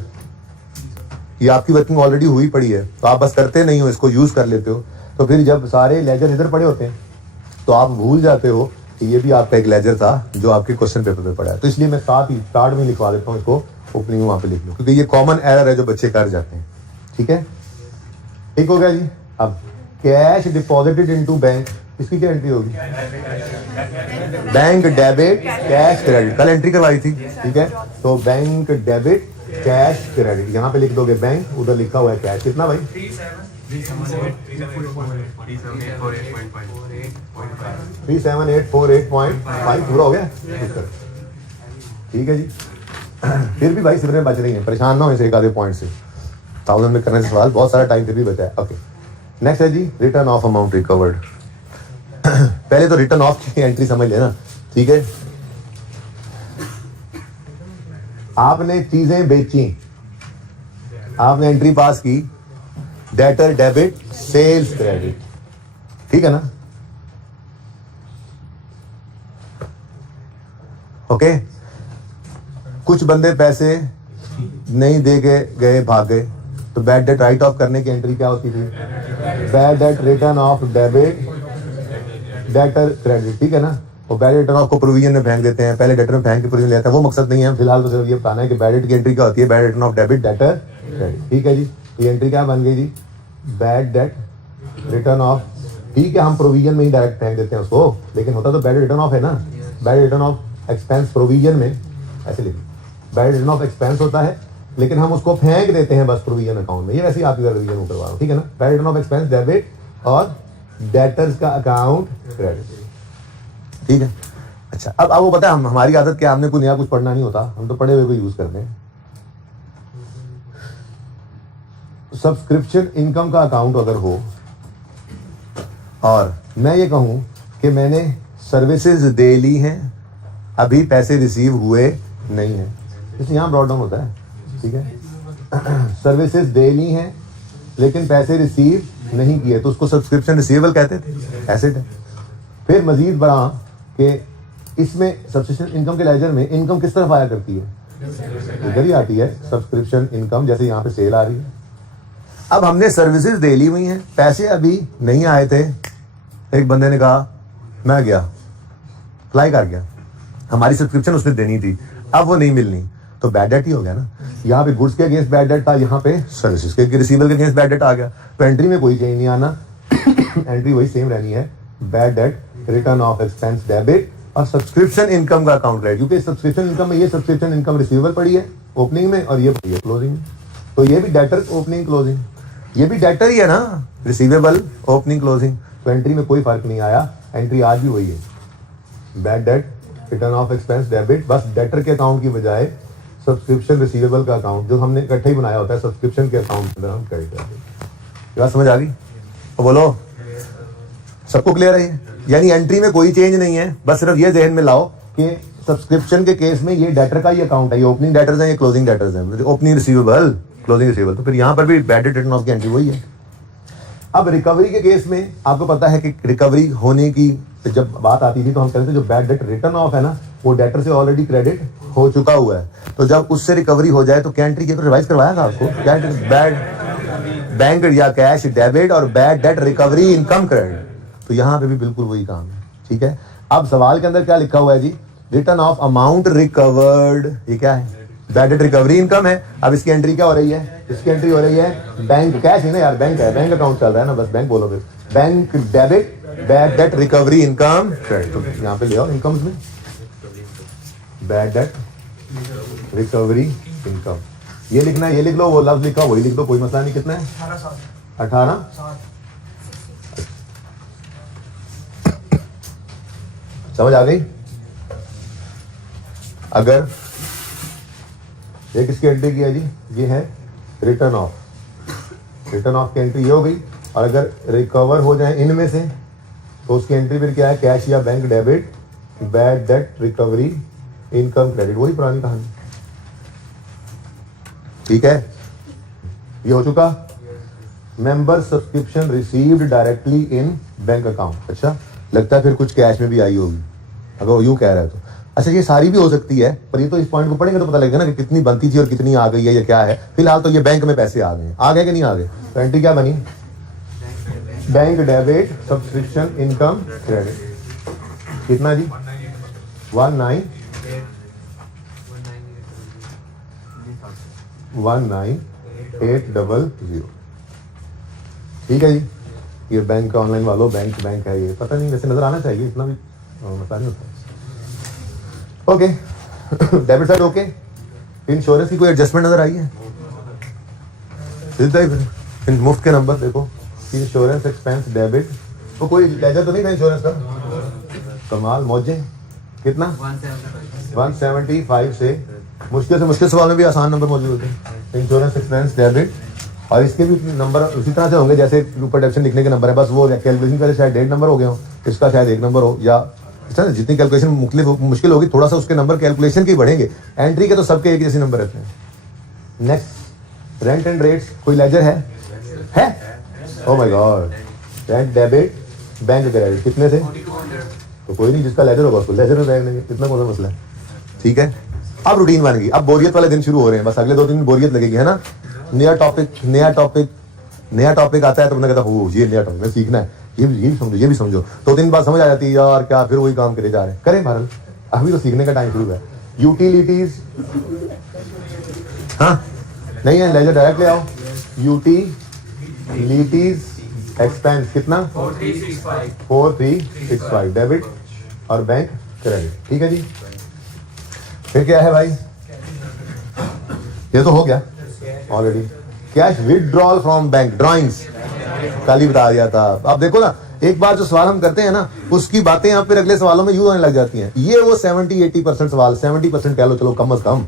ये आपकी वर्किंग ऑलरेडी हुई पड़ी है, तो आप बस करते नहीं हो, इसको यूज कर लेते हो। तो फिर जब सारे लेजर इधर पड़े होते हैं तो आप भूल जाते हो कि ये भी आपका एक लेजर था जो आपके क्वेश्चन पेपर पे पड़ा है। तो इसलिए मैं साथ ही स्टार्ट में लिखवा देता हूँ, इसको ओपनिंग में वहां पे लिख लो, क्योंकि ये कॉमन एरर है जो बच्चे कर जाते हैं। ठीक है, ठीक हो गया जी। अब कैश डिपॉजिटेड इनटू बैंक, इसकी क्या एंट्री होगी? बैंक डेबिट कैश क्रेडिट, कल एंट्री करवाई थी। ठीक है, तो बैंक डेबिट कैश क्रेडिट, यहाँ पे लिख दोगे बैंक, उधर लिखा हुआ है कैश। कितना भाई? 3784.5 पूरा हो गया। ठीक है जी। फिर भी भाई सिमरन बच रही है, परेशान ना हो इस एक आधे पॉइंट से। 1000 में करने से सवाल, बहुत सारा टाइम फिर भी बचा है। ओके, नेक्स्ट है जी रिटर्न ऑफ अमाउंट रिकवर्ड। पहले तो रिटर्न ऑफ की एंट्री समझ लेना। ठीक है, आपने चीजें बेची, आपने एंट्री पास की, डेटर डेबिट सेल्स क्रेडिट। ठीक है ना? ओके, कुछ बंदे पैसे नहीं दे के गए, भाग गए, तो बैड डेट राइट ऑफ करने की एंट्री क्या होती थी? Bad debt return of debit debtor credit. ठीक है ना? वो बैड रिटर्न ऑफ को प्रोविजन में फेंक देते हैं, पहले डेटर में फेंक के प्रोविजन लेते हैं, वो मकसद नहीं है फिलहाल। तो सिर्फ ये बताना है कि बैड डेट की एंट्री क्या होती है, bad return of debit debtor credit. ठीक है जी, ये एंट्री क्या बन गई जी, बैड डेट रिटर्न ऑफ। ठीक है, हम प्रोविजन में ही डायरेक्ट फेंक देते हैं उसको, लेकिन होता तो बैड रिटर्न ऑफ है ना। Bad return of expense provision में ऐसे लिखिए, बैड रिटर्न ऑफ एक्सपेंस होता है, लेकिन हम उसको फेंक देते हैं बस प्रोविजन अकाउंट में। ये वैसे ही आपकी रिवीजन करवा रहा हूँ, ठीक है ना। Bad return of expense debit और डेटर्स का अकाउंट क्रेडिट। ठीक है, अच्छा अब वो पता है हमारी आदत क्या, हमने कोई नया कुछ पढ़ना नहीं होता, हम तो पढ़े हुए को यूज करते हैं। सब्सक्रिप्शन इनकम का अकाउंट अगर हो और मैं ये कहूं कि मैंने सर्विसेज दे ली हैं, अभी पैसे रिसीव हुए नहीं है, इसलिए यहां ब्रॉड डाउन होता है। ठीक है, सर्विसेज दे ली हैं लेकिन पैसे रिसीव नहीं किए, तो उसको सब्सक्रिप्शन रिसीवेबल कहते थे, एसेट है। फिर मजीद बढ़ा कि इसमें सब्सक्रिप्शन इनकम के लेजर में इनकम किस तरफ आया करती है, इधर ही आती है सब्सक्रिप्शन इनकम, जैसे यहाँ पे सेल आ रही है। अब हमने सर्विसेज दे ली हुई हैं, पैसे अभी नहीं आए थे, एक बंदे ने कहा मैं गया अप्लाई कर गया, हमारी सब्सक्रिप्शन उसने देनी थी, अब वो नहीं मिलनी, तो बैड डेट ही हो गया ना। यहाँ पे गुड्स के अगेंस्ट बैड डेट था, यहाँ पे सर्विसेज के रिसीवेबल के अगेंस्ट बैड डेट आ गया, तो एंट्री में कोई चेंज नहीं आना एंट्री वही सेम रहनी है, bad debt return of expense debit और सब्सक्रिप्शन इनकम का अकाउंट रहेगा, क्योंकि सब्सक्रिप्शन इनकम में ये सब्सक्रिप्शन इनकम रिसीवेबल पड़ी है ओपनिंग में और ये पड़ी है क्लोजिंग में, तो ये भी डेटर ओपनिंग क्लोजिंग, ये भी डेटर ही है ना, रिसीवेबल ओपनिंग क्लोजिंग, तो एंट्री में कोई फर्क नहीं आया, एंट्री आज भी वही है, bad debt return of expense debit, बस डेटर के अकाउंट की बजाय सब्सक्रिप्शन रिसीवेबल का अकाउंट जो हमने इकट्ठा ही बनाया होता है सब्सक्रिप्शन के अकाउंट के अंदर हम क्रेडिट कर देंगे। बात समझ आ गई? तो बोलो सबको क्लियर है ये? यानी एंट्री में कोई चेंज नहीं है, बस सिर्फ ये जहन में लाओ कि सब्सक्रिप्शन के केस में ये डेटर का ही अकाउंट है, ये ओपनिंग डेटर्स हैं, ये क्लोजिंग डेटर्स हैं, ओपनिंग रिसीवेबल क्लोजिंग रिसीवेबल, तो फिर यहाँ पर भी बैड डेट रिटर्न ऑफ की एंट्री वही है। अब रिकवरी के केस में आपको पता है कि रिकवरी होने की जब बात आती थी तो हम कहते थे जो बैड डेट रिटर्न ऑफ है ना, वो डेटर से ऑलरेडी क्रेडिट हो चुका हुआ है, तो जब उससे रिकवरी हो जाए तो क्या एंट्री किया, रिवाइज करवाया था आपको क्या, बैड बैंक या कैश डेबिट और bad debt recovery income credit, तो यहाँ पे भी बिल्कुल वही काम है। ठीक है, अब सवाल के अंदर क्या लिखा हुआ है जी, रिटर्न ऑफ अमाउंट रिकवर्ड, ये क्या है, बैड डेट रिकवरी इनकम है। अब इसकी एंट्री क्या हो रही है, इसकी एंट्री हो रही है बैंक, कैश है ना यार, बैंक है, बैंक अकाउंट चल रहा है ना, बस बैंक बोलो फिर, bank debit bad debt recovery income credit, तो यहाँ पे ले आओ इनकम्स में बैड डेट रिकवरी इनकम, ये लिखना है, ये लिख लो, वो लफ्ज लिखा वही लिख दो, कोई मसला नहीं। कितना है, 18 समझ आ गई? अगर ये किसकी एंट्री की है जी, ये है रिटर्न ऑफ, रिटर्न ऑफ की एंट्री ये हो गई, और अगर रिकवर हो जाए इनमें से तो उसकी एंट्री फिर क्या है, कैश या bank debit bad debt recovery income credit, वही पुरानी कहानी। ठीक है, ये हो चुका। Member subscription received directly in bank account, अच्छा लगता है फिर कुछ कैश में भी आई होगी अगर वो यूं कह रहा है तो। अच्छा ये सारी भी हो सकती है, पर ये तो इस पॉइंट को पढ़ेंगे तो पता लगेगा ना कि कितनी बनती थी और कितनी आ गई है या क्या है। फिलहाल तो ये बैंक में पैसे आ गए कि नहीं आ गए, तो एंट्री क्या बनी, bank debit subscription income credit, कितना जी 19800। ठीक है जी, ये बैंक का ऑनलाइन वालों बैंक है, ये पता नहीं वैसे नजर आना चाहिए, इतना भी मसला नहीं होता। Okay debit side okay, insurance की कोई एडजस्टमेंट नजर आई है, फिर मुफ्त के नंबर देखो, इंश्योरेंस एक्सपेंस डेबिट, तो कोई लेजर तो नहीं था इंश्योरेंस का, कमाल मौजे, कितना 175 से मुश्किल सवाल में भी आसान नंबर मौजूद होते हैं, इंश्योरेंस एक्सपेंस डेबिट, और इसके भी नंबर उसी तरह से होंगे जैसे ऊपर डेप्शन लिखने के नंबर है, बस वो कैलकुलेशन पहले शायद 1.5 नंबर हो गए हो, इसका शायद 1 नंबर हो, या जितनी कैलकुलेशन मुश्किल होगी थोड़ा सा उसके नंबर कैलकुलेशन के बढ़ेंगे, एंट्री के तो सबके एक जैसे नंबर रहते हैं। नेक्स्ट रेंट एंड रेट्स, कोई लेजर है? Oh my God, rent debit bank credit, कितने से, तो कोई नहीं, जिसका लेजर होगा उसको लेजर में बैंक देंगे, कितना कौन सा मसला है। ठीक है, अब रूटीन बन गई, अब बोरियत वाले दिन शुरू हो रहे हैं, बस अगले 2 दिन बोरियत लगेगी, है ना। नया टॉपिक आता है तो बंदा कहता है ये नया टॉपिक में सीखना है, ये भी समझो, ये भी समझो। तो 2-3 बात समझ आ जाती है यार, क्या फिर वही काम करे जा रहे हैं। करें भारत, अभी तो सीखने का टाइम शुरू है। यूटिलिटीज, हाँ नहीं है, लेजर डायरेक्ट ले आओ। यूटिलिटीज एक्सपेंस कितना 4365 डेबिट और बैंक क्रेडिट, ठीक है जी। फिर क्या है भाई, ये तो हो गया already. Cash withdrawal from bank, drawings कल ही बता दिया था। आप देखो ना, एक बार जो सवाल हम करते हैं ना, उसकी बातें यहाँ फिर अगले सवालों में यूज होने लग जाती हैं। ये वो 70-80% सवाल, 70% कह लो चलो कम अज कम,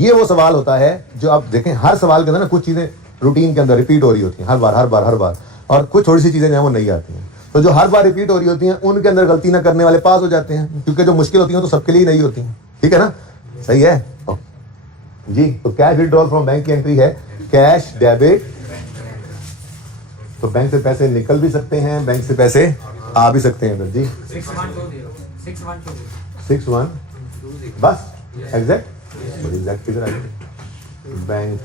ये वो सवाल होता है जो आप देखें हर सवाल के अंदर ना कुछ चीजें रूटीन के अंदर रिपीट हो रही होती हैं हर बार, और कुछ थोड़ी सी चीजें जो है वो नहीं आती हैं। तो जो हर बार रिपीट हो रही होती हैं उनके अंदर गलती ना करने वाले पास हो जाते हैं, क्योंकि जो मुश्किल होती है तो सबके लिए नहीं होती हैं, ठीक है ना, सही है जी। तो कैश विदड्रॉल फ्रॉम बैंक की एंट्री है कैश डेबिट, तो बैंक से पैसे निकल भी सकते हैं, बैंक से पैसे आ भी सकते हैं जी। 61 बस एग्जैक्ट, बड़ी एग्जैक्ट फिगर आई। बैंक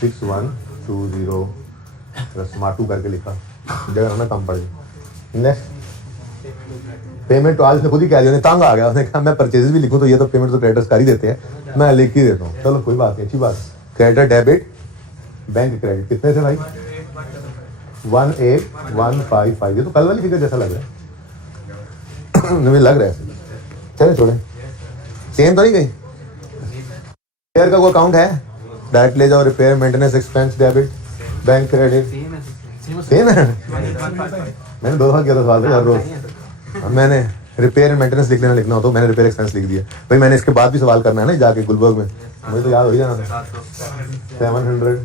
6120 स्मार्टू करके लिखा, जगह ना कम पड़ गई। नेक्स्ट पेमेंट, तो आज ने खुद ही कह दिया, तंग आ गया, उसने कहा मैं परचेजेस भी लिखूं तो ये तो पेमेंट तो क्रेडिटर्स कर ही देते हैं, मैं लिख ही देता हूँ। चलो कोई बात नहीं, अच्छी बात। क्रेडिट डेबिट बैंक क्रेडिट कितने थे भाई, 18155, ये तो कल वाली फिगर जैसा लग रहा है मुझे लग रहा है। चले छोड़े, सेम तो नहीं गई। रिपेयर का कोई अकाउंट है, डायरेक्ट ले जाओ, repair maintenance expense debit bank credit same है। मैंने 2 दफा किया था सवाल हर रोज, मैंने रिपेयर एंड मेंटेनेंस लिख लेना, लिखना हो तो मैंने रिपेयर एक्सपेंस लिख दिया भाई। मैंने इसके बाद भी सवाल करना है ना जाके गुलबर्ग में, मुझे तो याद हो ही जाना था 700।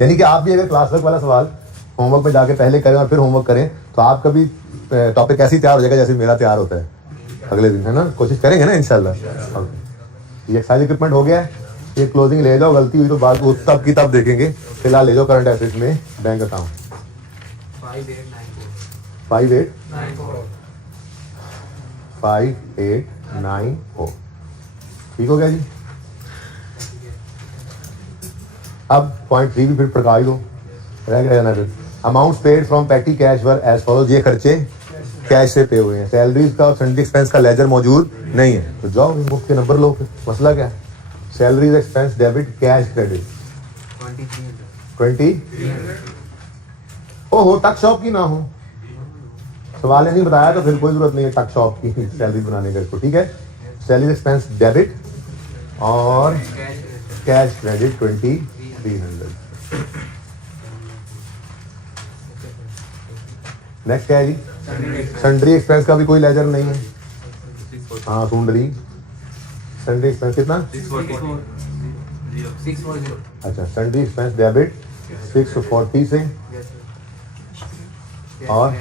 यानी कि आप भी अगर क्लास वर्क वाला सवाल होमवर्क में जाके पहले करें और फिर होमवर्क करें तो आपका भी टॉपिक ऐसे ही तैयार हो जाएगा जैसे मेरा तैयार होता है अगले दिन, है ना। कोशिश करेंगे ना इंशाल्लाह। ये एक्साइज इक्विपमेंट हो गया है, ये क्लोजिंग ले जाओ, गलती हुई तो बात तब की तब देखेंगे। फिलहाल ले जाओ करंट एसेट्स में बैंक अकाउंट 5894, ठीक हो गया जी। अब पॉइंट 3 भी फिर प्रकार दो, रह गया ना फिर। Amounts paid from petty cash were as follows, ये खर्चे कैश से पे हुए हैं। सैलरीज का और सन्डी एक्सपेंस का लेजर मौजूद नहीं है, तो जाओ मुफ्त के नंबर लो, फिर मसला क्या है। Salaries expense debit cash credit 20, ओहो टक शॉप की ना हो, सवाल नहीं बताया तो फिर कोई जरूरत नहीं है टक शॉप की सैलरी बनाने का इसको, ठीक है। सैलरी एक्सपेंस डेबिट और कैश क्रेडिट 2300। नेक्स्ट क्या है जी, सन्ड्री एक्सपेंस का भी कोई लेजर नहीं है। हाँ सुंडरी, सन्ड्री एक्सपेंस कितना 640। अच्छा, सन्ड्री एक्सपेंस डेबिट 640 से और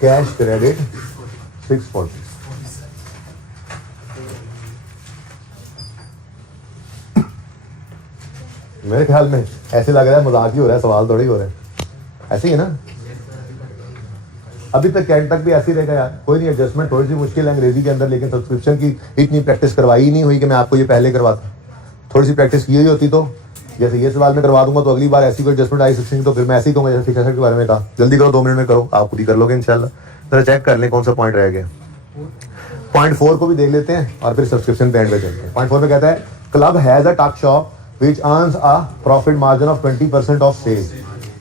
कैश क्रेडिट 640। मेरे ख्याल में ऐसे लग रहा है मजाक ही हो रहा है, सवाल थोड़ी हो रहा है, ऐसे ही है ना। अभी तक कैट तक भी ऐसे ही रहेगा यार, कोई नहीं। एडजस्टमेंट थोड़ी सी मुश्किल है अंग्रेजी के अंदर, लेकिन सब्सक्रिप्शन की इतनी प्रैक्टिस करवाई ही नहीं हुई कि मैं आपको ये पहले करवाता। थोड़ी सी प्रैक्टिस की हुई होती तो जैसे ये सवाल मैं करवा दूंगा तो अगली बार ऐसी कोई एडजस्टमेंट आई सिक्सटीन तो फिर मैं ऐसे ही कहूँगा जैसे फिक्स एसेट के बारे में कहा, जल्दी करो 2 मिनट में करो, आप खुद ही कर लोगे इंशाल्लाह। जरा चेक कर लें कौन सा पॉइंट रह गया। पॉइंट 4 को भी देख लेते हैं और फिर सब्सक्रिप्शन पे एंड पे चलते हैं। पॉइंट 4 में कहता है क्लब हैज अ टक shop which earns a profit margin of 20% of sales.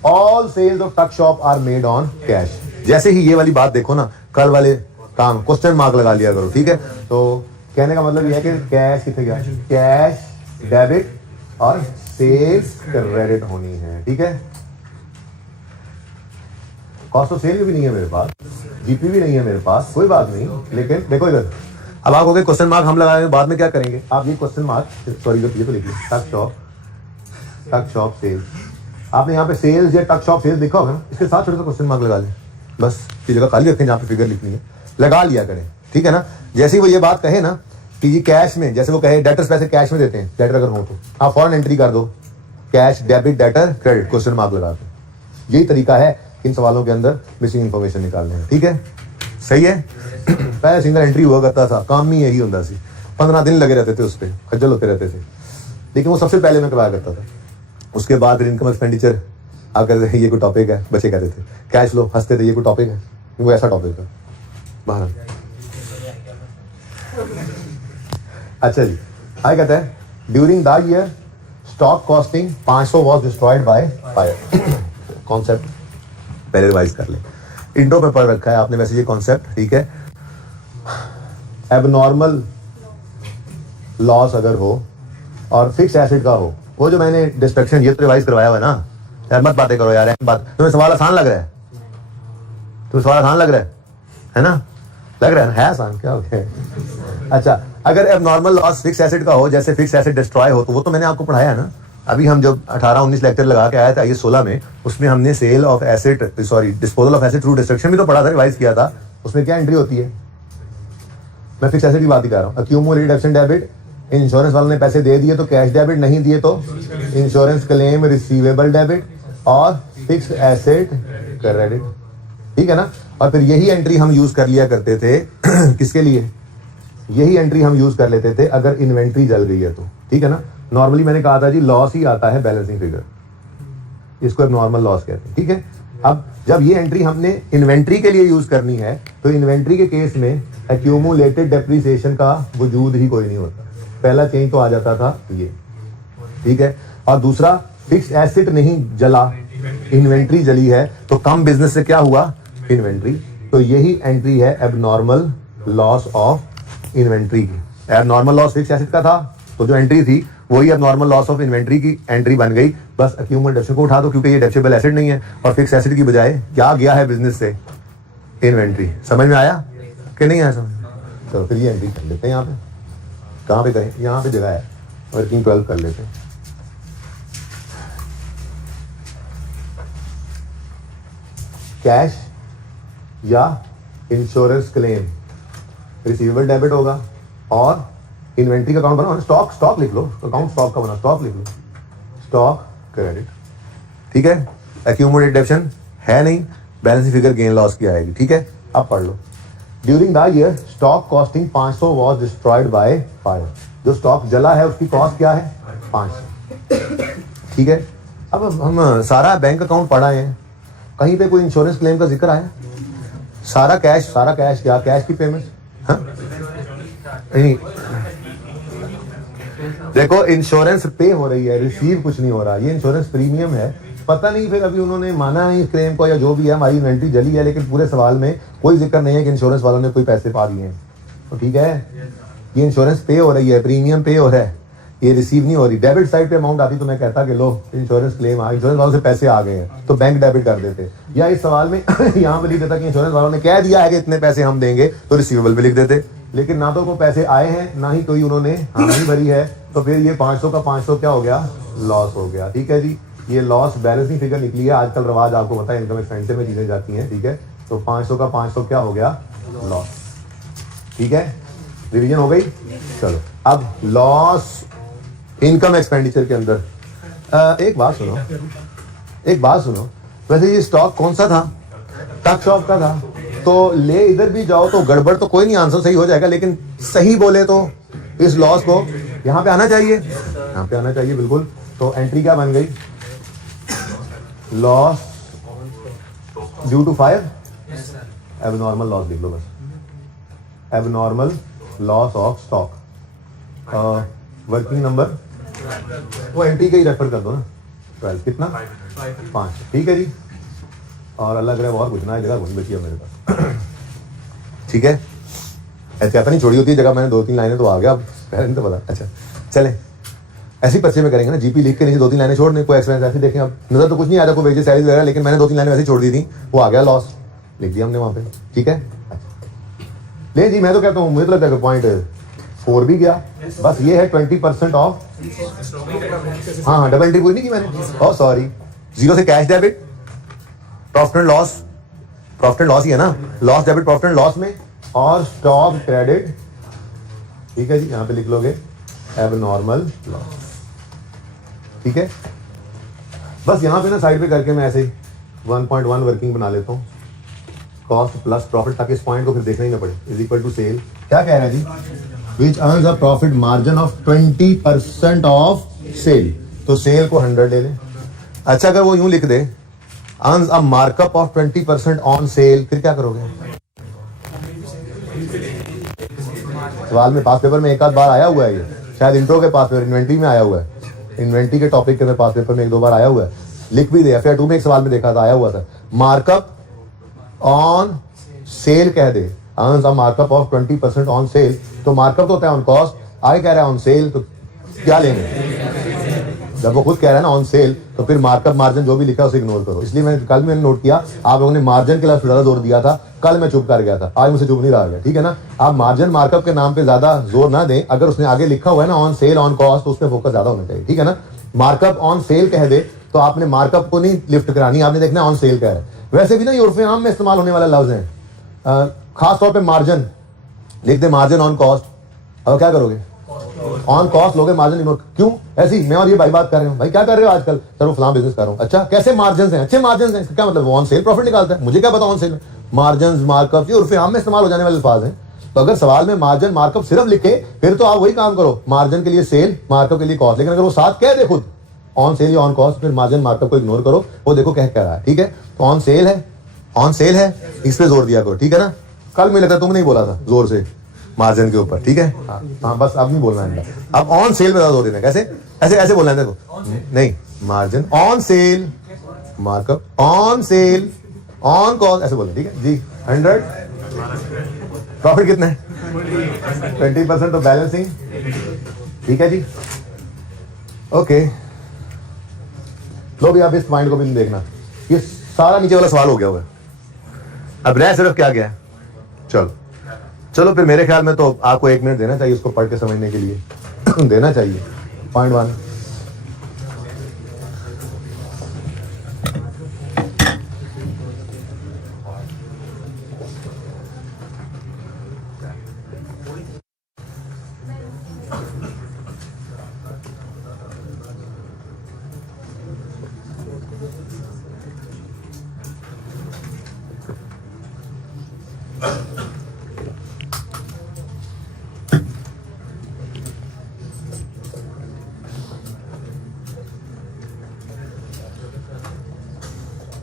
All sales of tuck shop are made on cash. जैसे ही ये वाली बात देखो ना, कल वाले काम क्वेश्चन मार्क लगा लिया करो, ठीक है। तो कहने का मतलब ये है कि कैश कितने गया, कैश डेबिट और सेल्स क्रेडिट होनी है, ठीक है। कॉस्ट ऑफ सेल भी नहीं है मेरे पास, जीपी भी नहीं है मेरे पास, कोई बात नहीं। लेकिन देखो इधर, अब आप हो गए क्वेश्चन मार्क हम लगाए, बाद में क्या करेंगे आप, ये क्वेश्चन मार्क सॉरी ये तो लिखिए टक शॉप सेल्स। आपने यहाँ पे सेल्स या टक शॉप सेल्स लिखा होगा ना, इसके साथ छोटा सा क्वेश्चन मार्क लगा लें, बस ये जगह खाली रखें जहाँ पे फिगर लिखनी है, लगा लिया करें, ठीक है ना। जैसे ही वो ये बात कहे ना कि ये कैश में, जैसे वो कहे डेटर्स पैसे कैश में देते हैं, डेटर अगर हो तो आप फॉरन एंट्री कर दो, cash debit debtor credit question mark लगा दो। यही तरीका है इन सवालों के अंदर मिसिंग इन्फॉर्मेशन निकालने में, ठीक है, सही है। पहले सिंगल एंट्री हुआ करता था, काम ही यही होता सी, 15 दिन लगे रहते थे उस पर, खज्जल होते रहते थे, लेकिन वो सबसे पहले मैं करवाया करता था। उसके बाद इनकम एक्सपेंडिचर, अगर ये कोई टॉपिक है, बच्चे कहते थे कैश फ्लो, हंसते थे ये कोई टॉपिक है, वो ऐसा टॉपिक था बाहर। अच्छा जी, आगे कहता है during the year stock costing 500 was destroyed by fire. Concept पहले रिवाइज कर ले, इंट्रो पे पढ़ रखा है आपने वैसे ये कॉन्सेप्ट, ठीक है। एबनॉर्मल लॉस अगर हो और फिक्स एसेट का हो, वो जो मैंने डिस्ट्रक्शन ये तो रिवाइज करवाया हुआ है ना यार, मत बातें करो यार, बात तुम्हें सवाल आसान लग रहा है, तुम्हें सवाल आसान लग रहा है ना, लग रहा है आसान, क्या हो गया। अच्छा, अगर एबनॉर्मल लॉस फिक्स एसेट का हो, जैसे फिक्स एसेट डिस्ट्रॉय हो, तो वो तो मैंने आपको पढ़ाया है ना। अभी हम जब 18-19 लेक्चर लगा के आया था IAS 16 में, उसमें हमने sale of asset, sorry disposal of asset through destruction भी तो पढ़ा था, रिवाइज किया था। उसमें क्या एंट्री होती है, मैं फिक्स एसेट की बात ही कर रहा हूँ। अक्यूमुलेटेड एब्सेंट डेबिट, इंश्योरेंस वालों ने पैसे दे दिए तो कैश डेबिट, नहीं दिए तो इंश्योरेंस क्लेम रिसीवेबल डेबिट, और फिक्स एसेट क्रेडिट, ठीक है ना। और फिर यही एंट्री हम यूज कर लिया करते थे किसके लिए, यही एंट्री हम यूज कर लेते थे अगर इन्वेंट्री जल गई है तो, ठीक है ना। नॉर्मली मैंने कहा था जी लॉस ही आता है बैलेंसिंग फिगर, इसको एक नॉर्मल लॉस कहते हैं, ठीक है। अब जब ये एंट्री हमने इन्वेंट्री के लिए यूज करनी है, तो इन्वेंट्री के केस में एक्यूमुलेटेड डेप्रिसिएशन का वजूद ही कोई नहीं होता, पहला चेंज तो आ जाता था ये, ठीक है। और दूसरा, फिक्स एसेट नहीं जला, इन्वेंट्री जली है, तो कम बिजनेस से क्या हुआ, इन्वेंट्री। तो यही एंट्री है एबनॉर्मल लॉस ऑफ इन्वेंट्री की। एबनॉर्मल लॉस फिक्स एसेट का था, तो जो एंट्री थी वही एबनॉर्मल लॉस ऑफ इन्वेंट्री की एंट्री बन गई। बस एक्यूमुलेटेड डेप्ट को उठा दो, क्योंकि ये डेप्टेबल एसेट नहीं है, और फिक्स एसेट की बजाय क्या गया है बिजनेस से, इन्वेंट्री। समझ में आया कि नहीं आया समझ? चलो फिर ये एंट्री कर लेते हैं। यहाँ पे कहाँ पे करें, यहाँ पे जगह है, वर्किंग 12 कर लेते हैं। कैश या इंश्योरेंस क्लेम रिसीवेबल डेबिट होगा, और इन्वेंट्री का अकाउंट बना, स्टॉक लिख लो, अकाउंट स्टॉक का बना, स्टॉक लिख लो, स्टॉक क्रेडिट, ठीक है। एक्यूमुलेटेड डेप्शन है नहीं, बैलेंस फिगर गेन लॉस की आएगी, ठीक है। अब पढ़ लो, during the year stock costing 500 was destroyed by fire. जो स्टॉक जला है उसकी कॉस्ट क्या है, 500, ठीक है। अब हम सारा बैंक अकाउंट पढ़ा है, कहीं पे कोई इंश्योरेंस क्लेम का जिक्र आया, सारा कैश क्या, कैश की पेमेंट, हाँ नहीं, देखो इंश्योरेंस पे हो रही है, रिसीव कुछ नहीं हो रहा, ये इंश्योरेंस प्रीमियम है। पता नहीं फिर अभी उन्होंने माना नहीं क्लेम को, या जो भी है, हमारी इन्वेंट्री जली है, लेकिन पूरे सवाल में कोई जिक्र नहीं है कि इंश्योरेंस वालों ने कोई पैसे पा दिए हैं, तो ठीक है। ये इंश्योरेंस पे हो रही है, प्रीमियम पे हो रहा है, ये रिसीव नहीं हो रही। डेबिट साइड पे अमाउंट आती तो मैं कहता कि लो इंश्योरेंस क्लेम आ, इंश्योरेंस वालों से पैसे आ गए हैं, तो बैंक डेबिट कर देते, या इस सवाल में यहाँ पे लिख देता कि इंश्योरेंस वालों ने कह दिया है कि इतने पैसे हम देंगे, तो रिसीवेबल भी लिख देते। लेकिन ना तो को पैसे आए हैं, ना ही कोई उन्होंने हामी भरी है, तो फिर ये 500 का 500 क्या हो गया, लॉस हो गया, ठीक है जी। ये लॉस बैलेंसिंग फिगर निकली है, आजकल रवाज आपको पता है इनकम एक्सपेंडिचर में चीजें जाती हैं, ठीक है। तो 500 का 500 क्या हो गया, लॉस, ठीक है। रिवीजन हो गई, चलो अब लॉस इनकम एक्सपेंडिचर के अंदर एक बात सुनो, वैसे ये स्टॉक कौन सा था, टक शॉप का था, तो ले इधर भी जाओ तो गड़बड़ तो कोई नहीं, आंसर सही हो जाएगा, लेकिन सही बोले तो इस लॉस को यहाँ पे आना चाहिए, यहाँ पे आना चाहिए बिल्कुल। तो एंट्री क्या बन गई, loss due to fire, abnormal loss लिख लो बस, abnormal loss of stock. Working number वो एंट्री का ही रेफर कर दो ना, 12 कितना 5, ठीक है जी। और अल्लाह करे और पूछना है, जगह बहुत बची है मेरे पास, ठीक है। ऐसे कहता नहीं छोड़ी होती है जगह, मैंने 2-3 लाइनें तो आ गया, अब पहले नहीं तो पता। अच्छा चले ऐसी पर्चे में करेंगे ना, जीपी लिख के नीचे 2-3 लाइनें छोड़ने, कोई एक्सपेंस ऐसे देखें। अब नजर तो कुछ नहीं आ रहा, कोई वेजेस सैलरी वगैरह, लेकिन मैंने 2-3 लाइनें वैसे छोड़ दी थी, वो आ गया लॉस, लिख दिया हमने वहाँ पे, ठीक है। ले जी, मैं तो कहता हूँ, मुझे तो लगता है पॉइंट 4 भी गया, बस ये है 20% ऑफ, हाँ डबल एंट्री कोई नहीं की मैंने, और सॉरी, 0 से cash debit, profit and loss ही है ना, loss debit profit and loss में, और स्टॉक क्रेडिट, ठीक है जी। यहाँ पे लिख लोगे एबनॉर्मल लॉस, ठीक है। बस यहाँ पे ना साइड पे करके मैं ऐसे 1.1 वर्किंग बना लेता हूँ, कॉस्ट प्लस प्रॉफिट, ताकि इस पॉइंट को फिर देखना ही ना पड़े, इज इक्वल टू सेल। क्या कह रहा है जी, which earns a profit margin of 20% of sale, तो सेल को 100 ले लें, अच्छा अगर वो यूं लिख दे earns a markup of 20% on sale, फिर क्या करोगे? सवाल में पास पेपर में एक आध बार आया हुआ है, ये शायद इंट्रो के पास पेपर इन्वेंट्री में आया हुआ है, इन्वेंट्री के टॉपिक के पास पेपर में एक दो बार आया हुआ है, लिख भी दे। FAR 2 में एक सवाल में देखा था, आया हुआ था। मार्कअप ऑन सेल कह दे, earns a markup of 20% on sale, तो मार्कअप तो होता है ऑन कॉस्ट, आगे कह रहा है ऑन सेल, तो क्या लेंगे? जब वो खुद कह रहा है ना ऑन सेल, तो फिर मार्कअप मार्जिन जो भी लिखा है उसे इग्नोर करो। इसलिए मैंने नोट किया आप लोगों ने मार्जिन के लिए ज्यादा जोर दिया था, कल मैं चुप कर गया था, आज मुझे चुप नहीं रहा गया, ठीक है ना। आप मार्जिन मार्कअप के नाम पे ज्यादा जोर ना दें, अगर उसने आगे लिखा हुआ है ना ऑन सेल ऑन कॉस्ट, तो उसमें फोकस ज्यादा होना चाहिए, ठीक है ना। मार्कअप ऑन सेल कह दे तो आपने मार्कअप को नहीं लिफ्ट करानी, आपने देखना ऑन सेल कह रहा है। वैसे भी ना ये उर्फ आम में इस्तेमाल होने वाला लफ्ज है, खास तौर पे मार्जिन लिख दे, मार्जिन ऑन कॉस्ट, अब क्या करोगे? ऑन कॉस्ट लोगे, मार्जिन इग्नोर। क्यों ऐसी? मैं और ये भाई बात कर रहे हो, भाई क्या कर रहे हो आजकल? सर वो फलां बिजनेस कर रहा हूं। अच्छा कैसे मार्जिन हैं? अच्छे मार्जिन हैं, इसका क्या मतलब? वो ऑन सेल प्रॉफिट निकालता है, मुझे क्या पता ऑन सेल मार्जिन मार्कअप, ये उर्फ आम में इस्तेमाल हो जाने वाले अल्फाज हैं। तो अगर सवाल में मार्जिन मार्कअप सिर्फ लिखे, फिर तो आप वही काम करो, मार्जिन के लिए सेल, मार्कअप के लिए कॉस्ट। लेकिन अगर वो साथ कह दे खुद ऑन सेल या ऑन कॉस्ट, फिर मार्जिन मार्कअप को इग्नोर करो, वो देखो कह रहा है, ठीक है। तो ऑन सेल है, ऑन सेल है, इस पे जोर दिया करो, ठीक है ना। कल मुझे लगता तुम नहीं बोला था जोर से मार्जिन के ऊपर, ठीक है। हाँ बस अब नहीं बोलना है, अब ऑन सेल पे जोर देना। कैसे? ऐसे ऐसे बोलना है, देखो नहीं, margin on sale, markup on cell, on cost, ऐसे बोलना, ठीक है जी। 100 प्रॉफिट कितना है? 20%, तो बैलेंसिंग, ठीक है जी, ओके। लो भी आप इस पॉइंट को भी नहीं देखना, ये सारा नीचे वाला सवाल हो गया हुआ है। अब रह सिर्फ क्या गया है? चलो फिर मेरे ख्याल में तो आपको 1 मिनट देना चाहिए उसको पढ़ के समझने के लिए देना चाहिए। पॉइंट 1,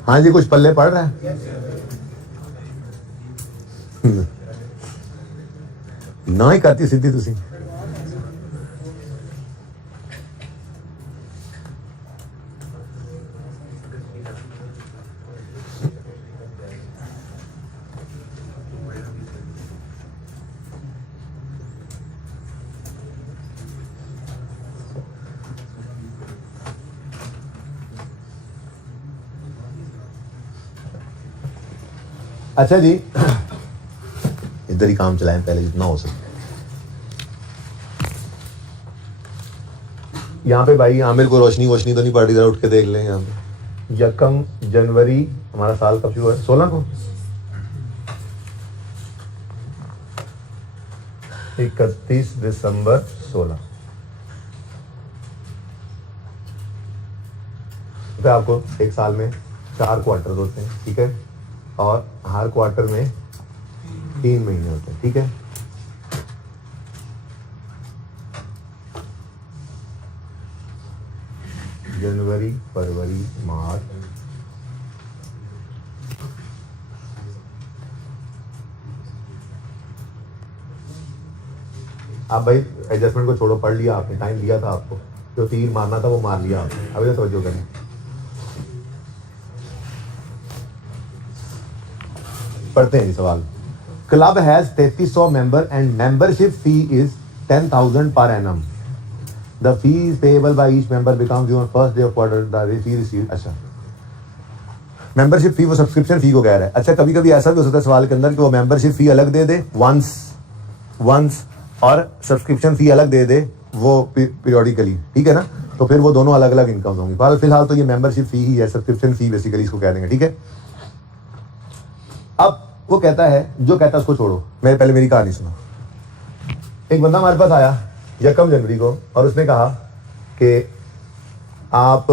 हाँ जी, कुछ पल्ले पड़ रहा है? ना ही करती सीधी तुसी। अच्छा जी, इधर ही काम चलाएं पहले जितना हो सके। यहाँ पे भाई आमिर को रोशनी वोशनी तो नहीं पड़ रही, जरा उठ के देख लें। यहाँ पे 1 जनवरी हमारा साल कब शुरू है? 16 को, 31 दिसंबर 16। तो आपको एक साल में 4 क्वार्टर होते हैं, ठीक है, और हर क्वार्टर में 3 महीने होते हैं, ठीक है। जनवरी, फरवरी, मार्च, आप भाई एडजस्टमेंट को छोड़ो, पढ़ लिया आपने, टाइम दिया था आपको, जो तीर मारना था वो मार लिया आपने, अभी तो तवज्जो करें। पढ़ते हैं सवाल। Club has 3300 member and membership fee is 10,000 per annum. The fee is payable by each member becomes due on first day of quarter, the fee received. अच्छा, मेंबरशिप फी वो सब्सक्रिप्शन फी को कह रहा है। अच्छा, कभी कभी ऐसा भी हो सकता है सवाल के अंदर कि वो मेंबरशिप फी अलग दे दे वंस और सब्सक्रिप्शन फी अलग दे दे वो पीरियोडिकली, ठीक है ना। तो फिर वो दोनों अलग अलग इनकम होंगी। फिलहाल तो ये मेंबरशिप फी ही है, सब्सक्रिप्शन फी बेसिकली इसको कह देंगे, ठीक है। अब वो कहता है, जो कहता है उसको छोड़ो, मैं पहले मेरी कहानी सुनो। एक बंदा हमारे पास आया 1 जनवरी को और उसने कहा कि आप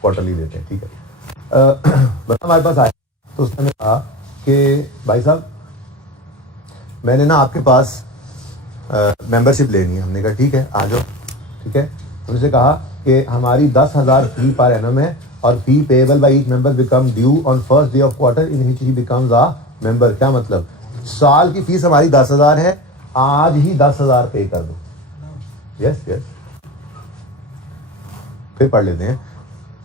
क्वार्टरली देते हैं, ठीक है। बंदा हमारे पास आया तो उसने कहा कि भाई साहब, मैंने ना आपके पास मेंबरशिप लेनी है। हमने कहा ठीक है आ जाओ, ठीक है। उनसे कहा कि हमारी 10,000 फी पर एनम है और fee payable by each member become due on first day of quarter in which he becomes a member. क्या मतलब, साल की फीस हमारी 10,000 है, आज ही 10,000 पे कर दो। यस यस, फिर पढ़ लेते हैं।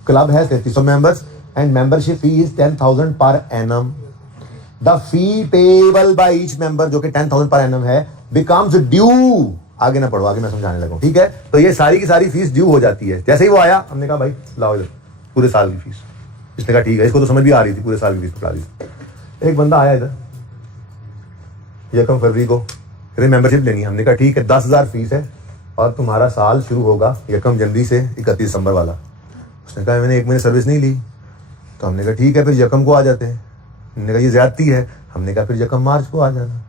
क्लब है 3300 members and membership fee is 10,000 per annum. The fee payable by each member, जो कि 10,000 पर एनम है, बिकम्स ड्यू। आगे ना पढ़ो, आगे मैं समझाने लगा, ठीक है। तो ये सारी की सारी फीस ड्यू हो जाती है। जैसे ही वो आया हमने कहा भाई लाओ इधर पूरे साल की फीस। इसने कहा ठीक है, इसको तो समझ भी आ रही थी, पूरे साल की फीस पकड़ा दी। एक बंदा आया इधर यकम फरवरी को, कहते मेंबरशिप लेनी है। हमने कहा ठीक है 10,000 फीस है और तुम्हारा साल शुरू होगा यकम जनवरी से 31 दिसंबर वाला। उसने कहा मैंने 1 महीने सर्विस नहीं ली। तो हमने कहा ठीक है फिर यकम को आ जाते हैं। हमने कहा ये ज्यादती है। हमने कहा फिर यकम मार्च को आ जाना,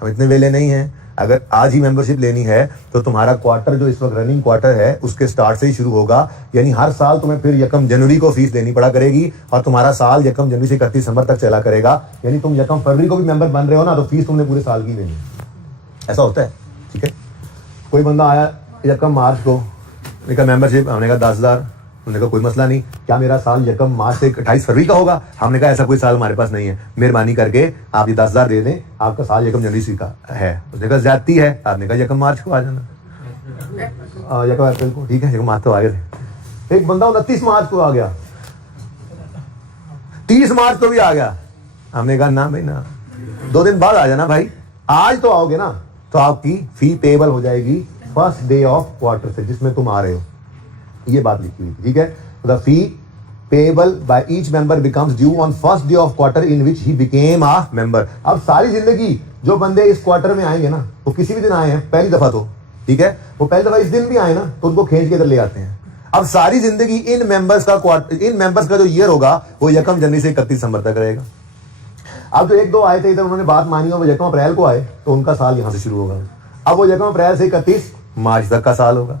हम इतने वेले नहीं हैं। अगर आज ही मेंबरशिप लेनी है तो तुम्हारा क्वार्टर जो इस वक्त रनिंग क्वार्टर है उसके स्टार्ट से ही शुरू होगा, यानी हर साल तुम्हें फिर यकम जनवरी को फीस देनी पड़ा करेगी और तुम्हारा साल यकम जनवरी से 31 दिसंबर तक चला करेगा। यानी तुम यकम फरवरी को भी मेंबर बन रहे हो ना, तो फीस तुमने पूरे साल की देनी। ऐसा होता है, ठीक है। कोई बंदा आया यकम मार्च को, हमने कहा मेंबरशिप, हमने कहा 10,000। उन्होंने कहा कोई मसला नहीं, क्या मेरा साल यकम मार्च से 28 फरवरी का होगा? हमने कहा ऐसा कोई साल हमारे पास नहीं है, मेहरबानी करके आप ये 10,000 दे दें, आपका साल यकम जनवरी से का है। उसने कहा ज्यादती है। आपने कहा यकम मार्च को आ जाना, यकम अप्रैल को, ठीक है। यकम मार्च तो आ गए थे। एक बंदा 29 मार्च को आ गया, 30 मार्च को भी आ गया। हमने कहा ना भाई ना, 2 दिन बाद आ जाना भाई, आज तो आओगे ना तो आपकी फी पेएबल हो जाएगी फर्स्ट डे ऑफ क्वार्टर से जिसमें तुम आ रहे हो। ये बात लिखी हुई, ठीक है। The fee payable by each member becomes due on first day of quarter in which he became a member. अब सारी जिंदगी जो बंदे इस क्वार्टर में आएंगे ना, वो किसी भी दिन आए हैं पहली दफा तो ठीक है, वो पहली दफा इस दिन भी आए ना तो उनको खींच के इधर ले आते हैं। अब सारी जिंदगी इन मेंबर्स का जो ईयर होगा वो यकम जनवरी से 31 दिसंबर तक रहेगा। अब जो 1-2 आए थे इधर, उन्होंने बात मानी और वो यकम अप्रैल को आए तो उनका साल यहां से शुरू होगा। अब वो यकम अप्रैल से 31 मार्च तक का साल होगा।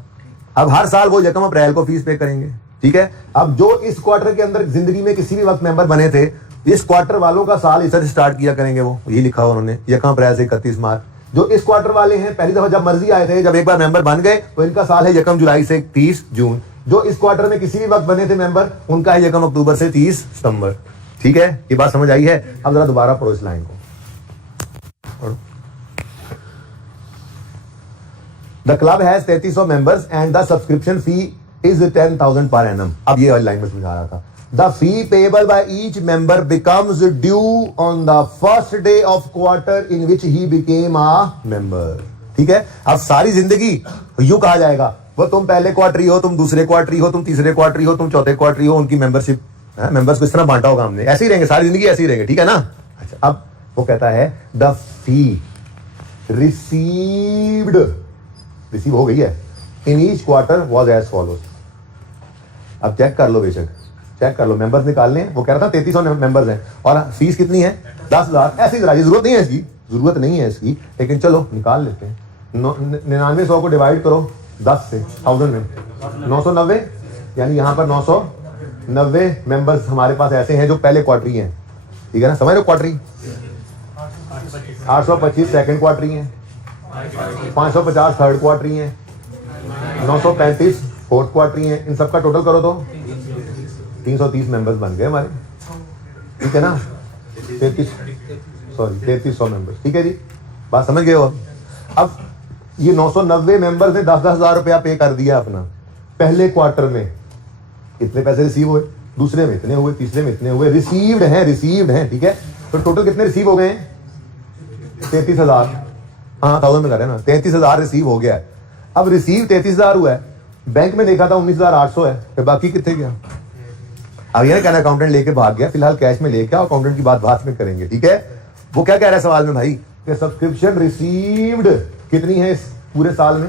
अब हर साल वो यकम अप्रैल को फीस पे करेंगे, ठीक है। अब जो इस क्वार्टर के अंदर जिंदगी में किसी भी वक्त मेंबर बने थे, इस क्वार्टर वालों का साल इधर स्टार्ट किया करेंगे। वो ये लिखा हुआ उन्होंने, यकम अप्रैल से 31 मार्च। जो इस क्वार्टर वाले हैं पहली दफा जब मर्जी आए थे, जब एक बार मेंबर बन गए तो इनका साल है यकम जुलाई से 30 जून। जो इस क्वार्टर में किसी भी वक्त बने थे मेंबर, उनका है यकम अक्टूबर से 30 सितंबर, ठीक है। ये बात समझ आई है? अब जरा दोबारा पढ़ो इस लाइन को। The club has 3300 members and the subscription fee is 10,000 per annum. अब ये वाली लाइन में समझा रहा था। The fee payable by each member becomes due on the first day of quarter in which he became a member. ठीक है। अब सारी जिंदगी यूं कहा जाएगा, वो तुम पहले क्वार्टरी हो, तुम दूसरे क्वार्टरी हो, तुम तीसरे क्वार्टरी हो, तुम चौथे क्वार्टरी हो, उनकी मेंबरशिप मेंबर्स को इस तरह बांटा होगा हमने, ऐसे ही रहेंगे सारी जिंदगी, ऐसे ही रहेंगे, ठीक है ना। अच्छा, अब वो कहता है द फी रिसीव हो गई है in each quarter was as follows. अब चेक कर लो, बेशक चेक कर लो, मेंबर्स निकालने हैं। वो कह रहा था 3300 मेंबर्स हैं और फीस कितनी है 10,000। ऐसी जरूरत नहीं है इसकी, जरूरत नहीं है इसकी, लेकिन चलो निकाल लेते हैं। 9900 को डिवाइड करो 10 से 1000 में 990, यानी यहाँ पर 990 मेंबर्स हमारे पास ऐसे हैं जो पहले क्वार्टरी हैं, ठीक है ना। समझ लो क्वार्टरी 825 सेकंड क्वार्टरी हैं, 550 थर्ड क्वार्टरी हैं, 935 फोर्थ क्वार्टरी हैं। इन सबका टोटल करो तो 330 मेंबर्स बन गए हमारे, ठीक है ना। 3300 मेंबर्स, ठीक है जी, बात समझ गए हो। अब ये 990 मेंबर्स ने 10,000 रुपया पे कर दिया अपना पहले क्वार्टर में। कितने पैसे रिसीव हुए? दूसरे में इतने हुए, तीसरे में इतने हुए, रिसीव्ड हैं, ठीक है। तो टोटल कितने रिसीव हो गए हैं? 33,000, हाँ 1000 में कर रहे हैं ना, 33,000 रिसीव हो गया है। अब रिसीव 33,000 हुआ है, बैंक में देखा था 19,800 है, फिर बाकी कितने गया? अब ये कहना अकाउंटेंट लेके भाग गया, फिलहाल कैश में लेके आओ, अकाउंटेंट की बात बाद में करेंगे, ठीक है। वो क्या कह रहा है सवाल में भाई कि सब्सक्रिप्शन रिसीव्ड कितनी है इस पूरे साल में?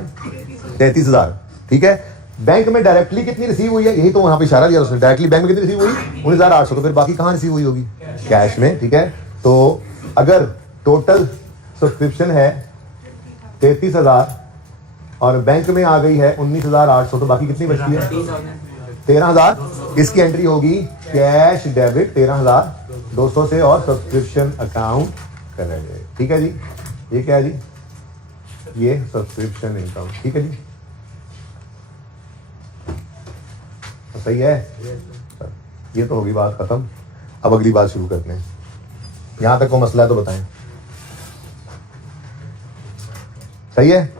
33,000, ठीक है। बैंक में डायरेक्टली कितनी रिसीव हुई है? यही तो वहां पे इशारा दिया उसने, डायरेक्टली बैंक में कितनी रिसीव हुई? 19,800। तो फिर बाकी कहां रिसीव हुई होगी? कैश में, ठीक है। तो अगर टोटल सब्सक्रिप्शन है 33,000 और बैंक में आ गई है 19,800, तो बाकी कितनी बचती है? 13,000। इसकी एंट्री होगी कैश डेबिट 13,200 से और सब्सक्रिप्शन अकाउंट करेंगे, ठीक है जी। ये क्या है जी? ये सब्सक्रिप्शन इनकम, ठीक है जी, सही है। ये तो होगी बात खत्म। अब अगली बात शुरू करते हैं। यहां तक को मसला है तो बताएं। सही है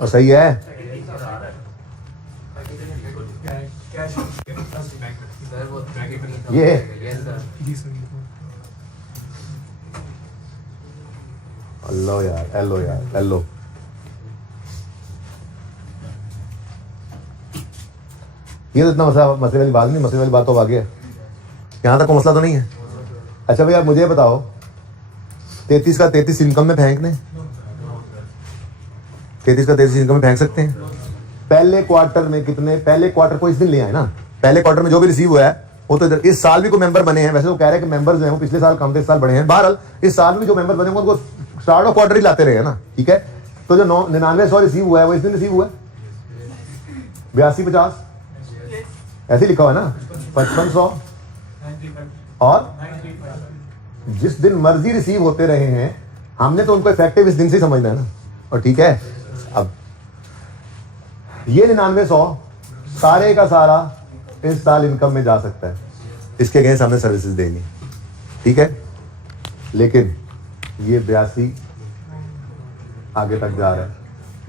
और सही है। ये हेलो यार, हेलो यार, हेलो। ये तो इतना मसले वाली बात नहीं, मसले वाली बात तो आगे है। यहाँ तक कोई मसला तो नहीं है। अच्छा भैया आप मुझे बताओ, 33 का 33 इनकम में फेंक दें? 33 का 33 इनकम में फेंक सकते हैं? पहले क्वार्टर में कितने, पहले क्वार्टर को इस दिन ले आए ना, पहले क्वार्टर में जो भी रिसीव हुआ है वो तो इस साल भी कोई मेंबर बने हैं। वैसे तो कह रहे हैं कि मेंबर्स जो हैं वो पिछले साल कम थे, इस साल बड़े हैं। बहरहाल इस साल भी जो मेंबर बने उनको स्टार्ट ऑफ क्वार्टर ही लाते रहे हैं ना, ठीक है। तो जो 9900 रिसीव हुआ है वो इस दिन रिसीव हुआ है। 8250 ऐसे लिखा हुआ है ना, 5500 और जिस दिन मर्जी रिसीव होते रहे हैं, हमने तो उनको इफेक्टिव इस दिन से समझना है ना, और ठीक है। अब ये 9900 सारे का सारा इस साल इनकम में जा सकता है, इसके अगेंस्ट हमने सर्विसेज देनी, ठीक है। लेकिन ये 82 आगे तक जा रहा है,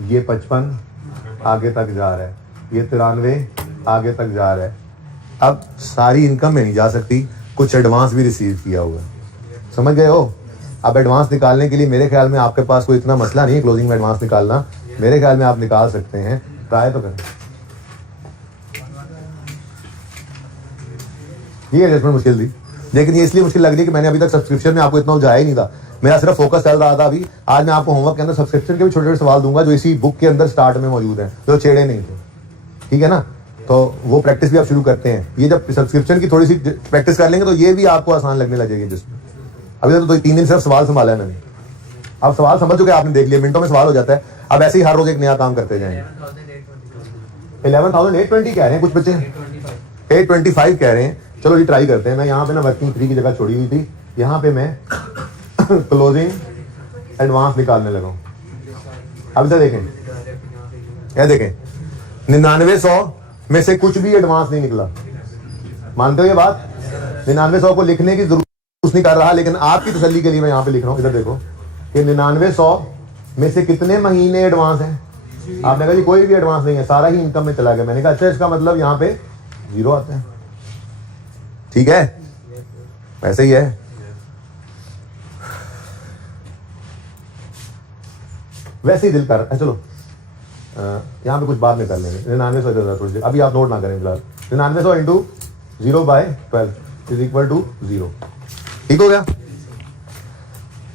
ये 55 आगे तक जा रहा है, ये 93 आगे तक जा रहा है। अब सारी इनकम में नहीं जा सकती, कुछ एडवांस भी रिसीव किया हुआ है, समझ गए हो। अब एडवांस निकालने के लिए मेरे ख्याल में आपके पास कोई इतना मसला नहीं है क्लोजिंग में एडवांस निकालना, मेरे ख्याल में आप निकाल सकते हैं। ट्राई तो करें। ये एडजस्टमेंट मुश्किल थी, लेकिन ये इसलिए मुश्किल लग रही है कि मैंने अभी तक सब्सक्रिप्शन में आपको इतना उलझाया ही नहीं था, मेरा सिर्फ फोकस चल रहा था। अभी आज मैं आपको होमवर्क के अंदर सब्सक्रिप्शन के भी छोटे छोटे सवाल दूंगा जो इसी बुक के अंदर स्टार्ट में मौजूद हैं, जो छेड़े नहीं थे, ठीक है ना। तो वो प्रैक्टिस भी आप शुरू करते हैं। ये जब सब्सक्रिप्शन की थोड़ी सी प्रैक्टिस कर लेंगे तो ये भी आपको आसान लगने लगेगी। जिसमें अभी तो 3 दिन सिर्फ सवाल संभाला है मैंने, अब सवाल समझ चुके आपने, देख लिया, मिनटों में सवाल हो जाता है। अब ऐसे ही हर रोज एक नया काम करते जाएंगे। 11,820 कह रहे हैं कुछ बच्चे, 825 कह रहे हैं। चलो ये ट्राई करते हैं। मैं यहाँ पे ना वर्किंग 3 की जगह छोड़ी हुई थी, यहाँ पे मैं क्लोजिंग एडवांस निकालने लगा हूँ। अब इधर देखें, यह देखें 9900 में से कुछ भी एडवांस नहीं निकला। मानते हो ये बात? 9900 को लिखने की जरूरत कुछ नहीं कर रहा, लेकिन आपकी तसल्ली के लिए मैं यहाँ पे लिख रहा हूँ। इधर देखो कि 9900 में से कितने महीने एडवांस हैं। आपने कहा जी कोई भी एडवांस नहीं है, सारा ही इनकम में चला गया। मैंने कहा अच्छा, इसका मतलब यहाँ पे 0 आता है, ठीक है, वैसे ही है। वैसे ही दिल कर, चलो यहाँ पे कुछ बाद में कर लेंगे। 9900 अभी आप नोट ना करें फिलहाल। 9900 इंटू 0/12 इज इक्वल टू 0, ठीक हो गया।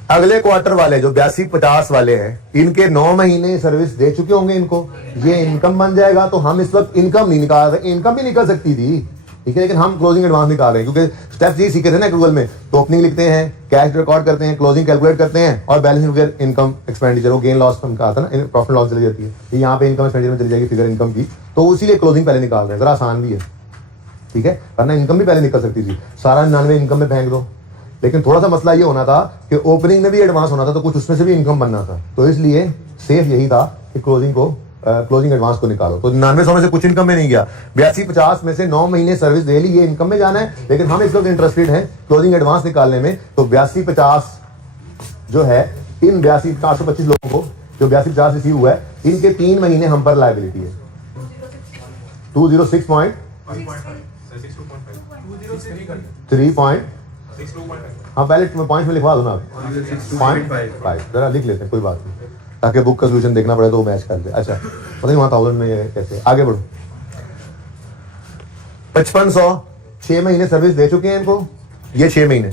अगले क्वार्टर वाले जो 82-50 वाले हैं, इनके 9 महीने सर्विस दे चुके होंगे इनको, ये इनकम बन जाएगा। तो हम इस वक्त इनकम नहीं निकाल रहे, इनकम भी निकल सकती थी, ठीक है, लेकिन हम क्लोजिंग एडवांस निकाल रहे हैं क्योंकि स्टेप्स ये सीखे थे ना एक्रूअल में। तो ओपनिंग लिखते हैं, कैश रिकॉर्ड करते हैं, क्लोजिंग कैलकुलेट करते हैं, और बैलेंस फिगर इनकम एक्सपेंडिचर, वो गेन लॉस कहा था ना, प्रॉफिट लॉस चली जाती है, यहाँ पे इनकम एक्सपेंडिचर में चली जाएगी फिगर इनकम की। तो इसीलिए क्लोजिंग पहले निकाल रहे हैं, जरा आसान भी है, ठीक है, वरना इनकम भी पहले निकल सकती थी। सारा 99 इनकम में फेंक दो। लेकिन थोड़ा सा मसला ये होना था कि ओपनिंग में भी एडवांस होना था, तो कुछ उसमें से भी इनकम बनना था। तो इसलिए सेफ यही था कि क्लोजिंग एडवांस को निकालो। तो 9900 में से कुछ इनकम में नहीं गया। 82-50 में से 9 महीने सर्विस दे ली, ये इनकम में जाना है। लेकिन हम इस वक्त इंटरेस्टेड हैं क्लोजिंग एडवांस निकालने में। तो 82-50 जो है, इन 82-425 लोगों को जो 82-50 रिसीव हुआ है, इनके 3 महीने हम पर लायबिलिटी है। 206.3 हाँ, पहले पॉइंट में लिखवा दो ना, 0.5 जरा लिख लेते हैं, कोई बात नहीं, ताकि बुक का सोल्यूशन देखना पड़े तो वो मैच कर दे। अच्छा पता नहीं वहाँ 1000 में ये कैसे। आगे बढ़ो। 5500 6 महीने सर्विस दे चुके हैं इनको, ये 6 महीने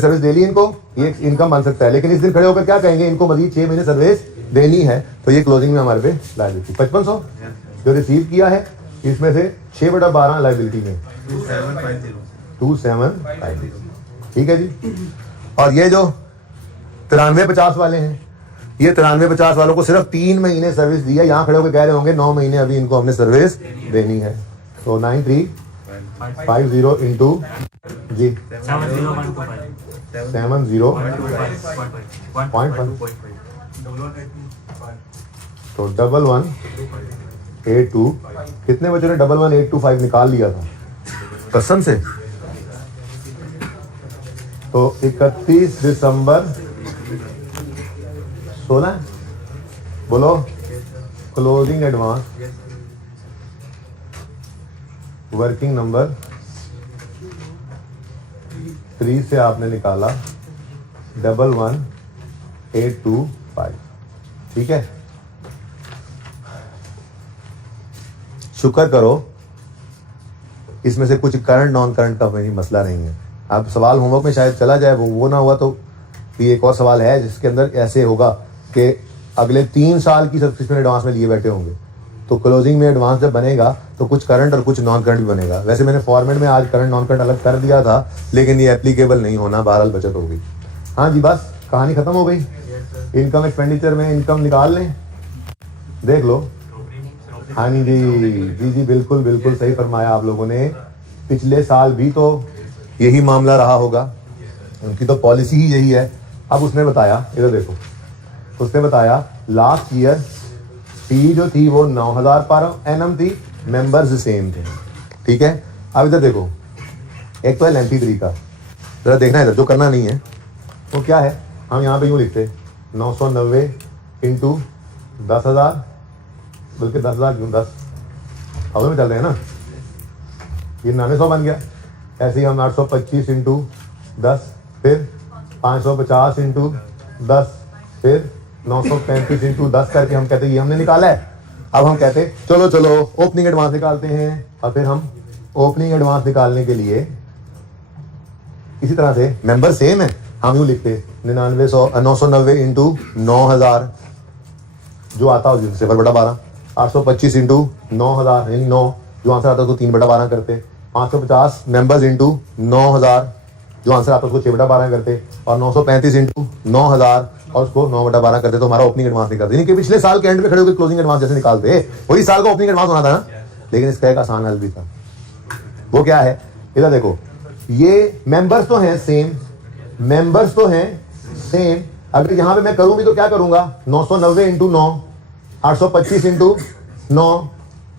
सर्विस दे ली इनको, ये इनकम बन सकता है। लेकिन इस दिन खड़े होकर क्या कहेंगे, इनको मजीद 6 महीने सर्विस देनी है, तो ये क्लोजिंग में हमारे पे लायबिलिटी 5500 जो रिसीव किया है, इसमें से 6/12 लायबिलिटी में 2750, ठीक है जी। और ये जो 93-50 वाले हैं, ये 93-50 वालों को सिर्फ 3 महीने सर्विस दी है। यहाँ खड़े होकर कह रहे होंगे 9 महीने अभी इनको हमने सर्विस देनी है। तो 9350 इंटू जी 70.5 तो 1182 कितने बच्चों ने 11825 निकाल लिया था कसम से? तो 31 दिसंबर 16 बोलो क्लोजिंग एडवांस वर्किंग नंबर 3 से आपने निकाला 11825, ठीक है। शुक्र करो इसमें से कुछ करंट नॉन करंट का कोई मसला नहीं है। अब सवाल होमवर्क में शायद चला जाए, वो ना हुआ तो भी एक और सवाल है जिसके अंदर ऐसे होगा कि अगले 3 साल की सब्सक्रिप्शन एडवांस में लिए बैठे होंगे, तो क्लोजिंग में एडवांस जब बनेगा तो कुछ करंट और कुछ नॉन करंट भी बनेगा। वैसे मैंने फॉर्मेट में आज करंट नॉन करंट अलग कर दिया था, लेकिन ये एप्लीकेबल नहीं होना, बहरहाल बचत हो गई। हाँ जी, बस कहानी खत्म हो गई। इनकम एक्सपेंडिचर में इनकम निकाल लें, देख लो। हाँ जी जी जी, बिल्कुल बिल्कुल सही फरमाया आप लोगों ने। पिछले साल भी तो यही मामला रहा होगा, उनकी तो पॉलिसी ही यही है। अब उसने बताया, इधर देखो, उसने बताया लास्ट ईयर फी जो थी वो 9000 पर एनम थी, मेंबर्स सेम थे, ठीक है। अब इधर देखो, एक तो है लेंथी तरीका, जरा देखना इधर, जो करना नहीं है वो क्या है। हम यहाँ पे यूँ लिखते 990 इंटू 10,000, बल्कि 10,000 क्यों, 10,000 में चल रहे हैं ना, ये 900 बन गया। ऐसे ही हम 825 इंटू 10, फिर 550 इंटू 10, फिर 935 इंटू 10 करके हम कहते ये हमने निकाला है। अब हम कहते चलो चलो ओपनिंग एडवांस निकालते हैं, और फिर हम ओपनिंग एडवांस निकालने के लिए इसी तरह से मेंबर सेम है, हम यूँ लिखते 990 इंटू 9000 जो आता हो 0/12, 825 इंटू 9000 यानी 9 जो आंसर आता है उसको 3/12 करते, 550 मेंबर्स इंटू 9000 जो आंसर आता है उसको 6/12 करते, और 935 इंटू 9000 और उसको 9/12 करते, तो हमारा ओपनिंग एडवांस निकलते। यानी कि पिछले साल के एंड पे खड़े होकर क्लोजिंग एडवांस जैसे निकालते, वही साल का ओपनिंग एडवांस होना था ना। लेकिन इसका एक आसान हल भी था, वो क्या है, इधर देखो, ये मेंबर्स तो हैं सेम, मेंबर्स तो हैं सेम। अगर यहां पे मैं करूं भी तो क्या करूंगा, 990 इंटू 9, 825 इंटू 9,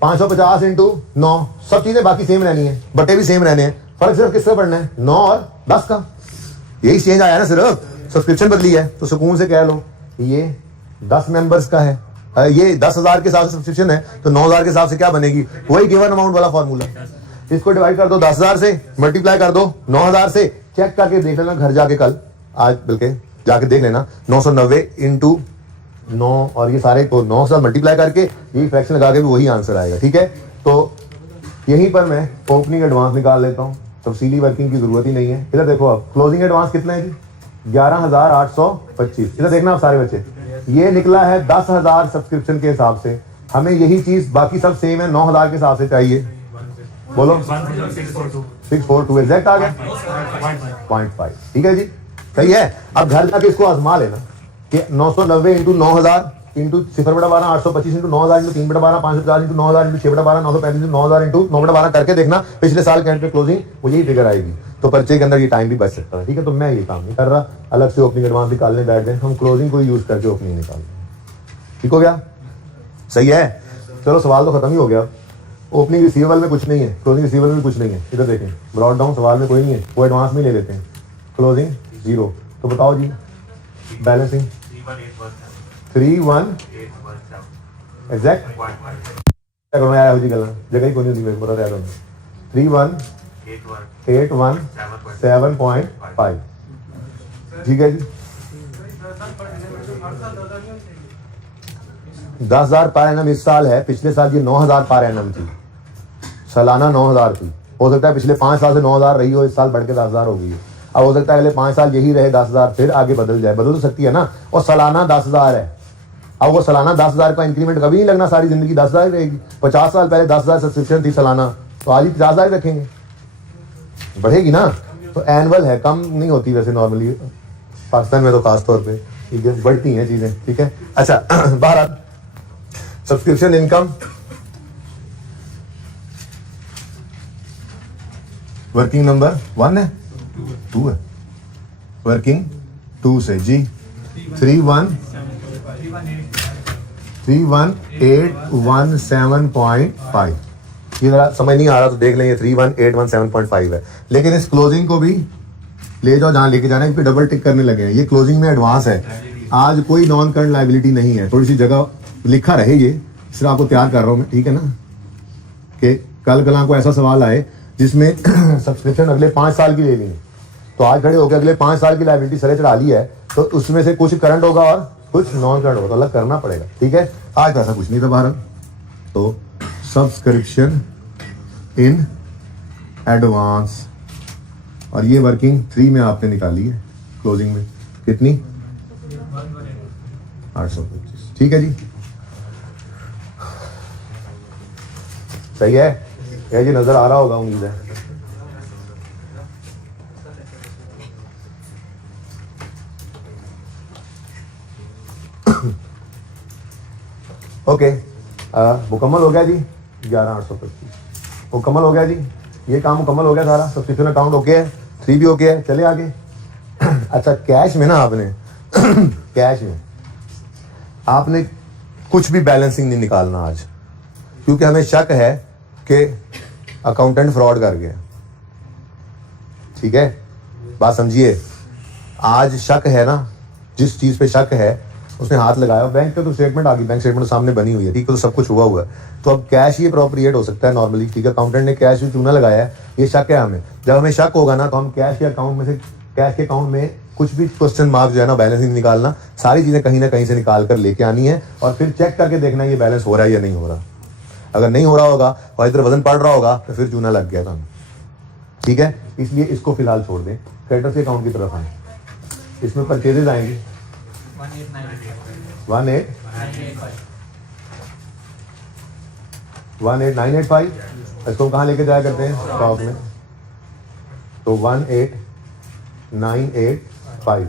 550 इंटू 9, सब चीजें बाकी सेम रहनी है, बटे भी सेम रहने हैं। फर्क सिर्फ किसका पड़ना है, 9 और 10 का। यही चेंज आया ना, सिर्फ सब्सक्रिप्शन बदली है। तो सुकून से कह लो ये 10 मेंबर्स का है, ये 10,000 के हिसाब से सब्सक्रिप्शन है, तो 9,000 के हिसाब से क्या बनेगी, वही गिवन अमाउंट वाला फॉर्मूला। इसको डिवाइड कर दो 10,000 से, मल्टीप्लाई कर दो 9,000 से, चेक करके देख लेना घर जाके, कल आज बल्कि जाके देख लेना। 990 इंटू 9 और ये सारे को 9 से मल्टीप्लाई करके ये फ्रैक्शन लगा के भी वही आंसर आएगा, ठीक है। तो यहीं पर मैं ओपनिंग एडवांस निकाल लेता हूँ, तफसीली वर्किंग की जरूरत ही नहीं है। इधर देखो, अब क्लोजिंग एडवांस कितना है जी, 11,825। इधर देखना आप सारे बच्चे, ये निकला है 10,000 सब्सक्रिप्शन के हिसाब से। हमें यही चीज बाकी सब सेम है 9,000 के हिसाब से चाहिए, बोलो 642 एग्जैक्ट आ गया 0.5, ठीक है जी, सही है। अब घर जाके इसको आजमा लेना कि 990 into 9,000 into 0/12, 825 into 9,000 into 3/12, 550 into 9,000 into 6/12, 935 into 9,000 into 9/12 करके देखना, पिछले साल के एंड पे क्लोजिंग वो यही फिगर आएगी। तो पर्चे के अंदर ये टाइम भी बच सकता है, ठीक है। तो मैं ये काम नहीं कर रहा, अलग से ओपनिंग एडवांस निकालने बैठ गए, हम क्लोजिंग को यूज करके ओपनिंग निकाल, ठीक हो गया, सही है। चलो सवाल तो खत्म ही हो गया। ओपनिंग रिसीवेबल में कुछ नहीं है, क्लोजिंग रिसीवेबल में कुछ नहीं है। इधर देखें, ब्रॉड डाउन सवाल में कोई नहीं है, वो एडवांस में ले लेते हैं, क्लोजिंग 0। तो बताओ जी बैलेंसिंग 31 एग्जैक्ट क्या करो यार, जी गल जगह ही कोई नहीं मेरे को पता है। 31,817.5, ठीक है जी। 10,000 पर एनम इस साल है, पिछले साल ये 9,000 पर एनम थी, सालाना 9,000 थी। हो सकता है पिछले 5 साल से 9,000 रही हो, इस साल बढ़ के 10,000 हो गई है। अब हो सकता है अगले 5 साल यही रहे 10,000, फिर आगे बदल जाए, बदल तो सकती है ना। और सालाना 10,000 है, अब वो सालाना 10,000 का इंक्रीमेंट कभी नहीं लगना, सारी जिंदगी 10,000 रहेगी। 50 साल पहले 10,000 सब्सक्रिप्शन थी सालाना, तो आज ही 50,000 रखेंगे, बढ़ेगी ना। तो एनुअल है, कम नहीं होती वैसे नॉर्मली, पाकिस्तान में तो खासतौर पर बढ़ती हैं चीजें, ठीक है। अच्छा, बाहर सब्सक्रिप्शन इनकम वर्किंग नंबर 1 है, 2 है, वर्किंग 2 से जी 31 31,817.5। ये जरा समझ नहीं आ रहा तो देख लेंगे, 31,817.5 है। लेकिन इस क्लोजिंग को भी ले जाओ जहां लेके जाना है, इस पे डबल टिक करने लगे हैं। ये क्लोजिंग में एडवांस है, आज कोई नॉन करंट लाइबिलिटी नहीं है। थोड़ी सी जगह लिखा रहे, ये सिर्फ आपको तैयार कर रहा हूं मैं, ठीक है ना, कि कल कल को ऐसा सवाल आए जिसमें सब्सक्रिप्शन अगले 5 साल की ले ली, तो आज खड़े होकर अगले 5 साल की लाइबिलिटी सरे चढ़ा ली है, तो उसमें से कुछ करंट होगा और कुछ नॉन करंट होगा, तो अलग करना पड़ेगा, ठीक है। आज तो ऐसा कुछ नहीं था भारत, तो सब्सक्रिप्शन इन एडवांस, और ये वर्किंग 3 में आपने निकाली है, क्लोजिंग में कितनी 825, ठीक है जी, सही है। यह जी नजर आ रहा होगा उम्मीद है। ओके, मुकम्मल हो गया जी, 11,825 मुकम्मल हो गया जी, ये काम मुकम्मल हो गया सारा, सब्सक्रिप्शन अकाउंट ओके है, 3 भी ओके है, चले आगे। अच्छा, कैश में ना आपने कैश में आपने कुछ भी बैलेंसिंग नहीं निकालना आज, क्योंकि हमें शक है कि अकाउंटेंट फ्रॉड कर गया, ठीक है, बात समझिए। आज शक है ना, जिस चीज पे शक है उसने हाथ लगाया, बैंक का तो स्टेटमेंट आ गई, बैंक स्टेटमेंट सामने बनी हुई है, ठीक है, तो सब कुछ हुआ है, तो अब कैश ही अप्रोप्रिएट हो सकता है नॉर्मली, ठीक है। अकाउंटेंट ने कैश भी चूना लगाया है, ये शक है हमें। जब हमें शक होगा ना, तो हम कैश के अकाउंट में से, कैश के अकाउंट में कुछ भी क्वेश्चन मार्क जो है ना, बैलेंसिंग निकालना, सारी चीजें कहीं ना कहीं से निकाल कर लेके आनी है, और फिर चेक करके देखना ये बैलेंस हो रहा है या नहीं हो रहा। अगर नहीं हो रहा होगा और इधर वजन पड़ रहा होगा तो फिर चूना लग गया था, ठीक है। इसलिए इसको फिलहाल छोड़ दें, क्रेडिटर्स के अकाउंट की तरफ आए, इसमें परचेजेज आएंगे 18,985, इसको कहाँ लेके जाया करते हैं, स्टॉक में, तो 18,985।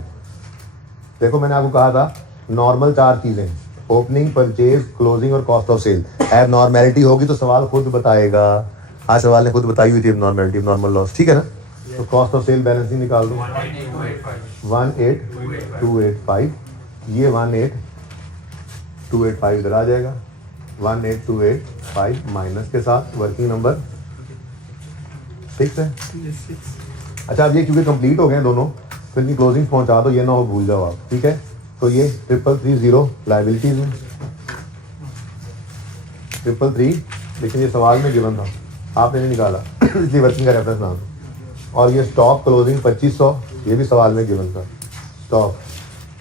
देखो मैंने आपको कहा था नॉर्मल 4 चीजें, ओपनिंग, परचेज, क्लोजिंग और कॉस्ट ऑफ सेल। एब नॉर्मेलिटी होगी तो सवाल खुद बताएगा, आज सवाल ने खुद बताई हुई थी नॉर्मेलिटी, नॉर्मल लॉस, ठीक है ना। तो कॉस्ट ऑफ सेल बैलेंसिंग निकाल दो, 18,285, ये 18,285 इधर आ जाएगा, 18,285 माइनस के साथ वर्किंग नंबर 6 है। अच्छा, अब ये क्योंकि कंप्लीट हो गए दोनों, तो इनकी क्लोजिंग पहुंचा दो, ये ना हो भूल जाओ आप, ठीक है। तो ये 333 लाइबिलिटीज में 333, लेकिन ये सवाल में गिवन था, आपने नहीं निकाला इसलिए वर्किंग का रेफरेंस नाम। और ये स्टॉक क्लोजिंग 2500, ये भी सवाल में गिवन था स्टॉक,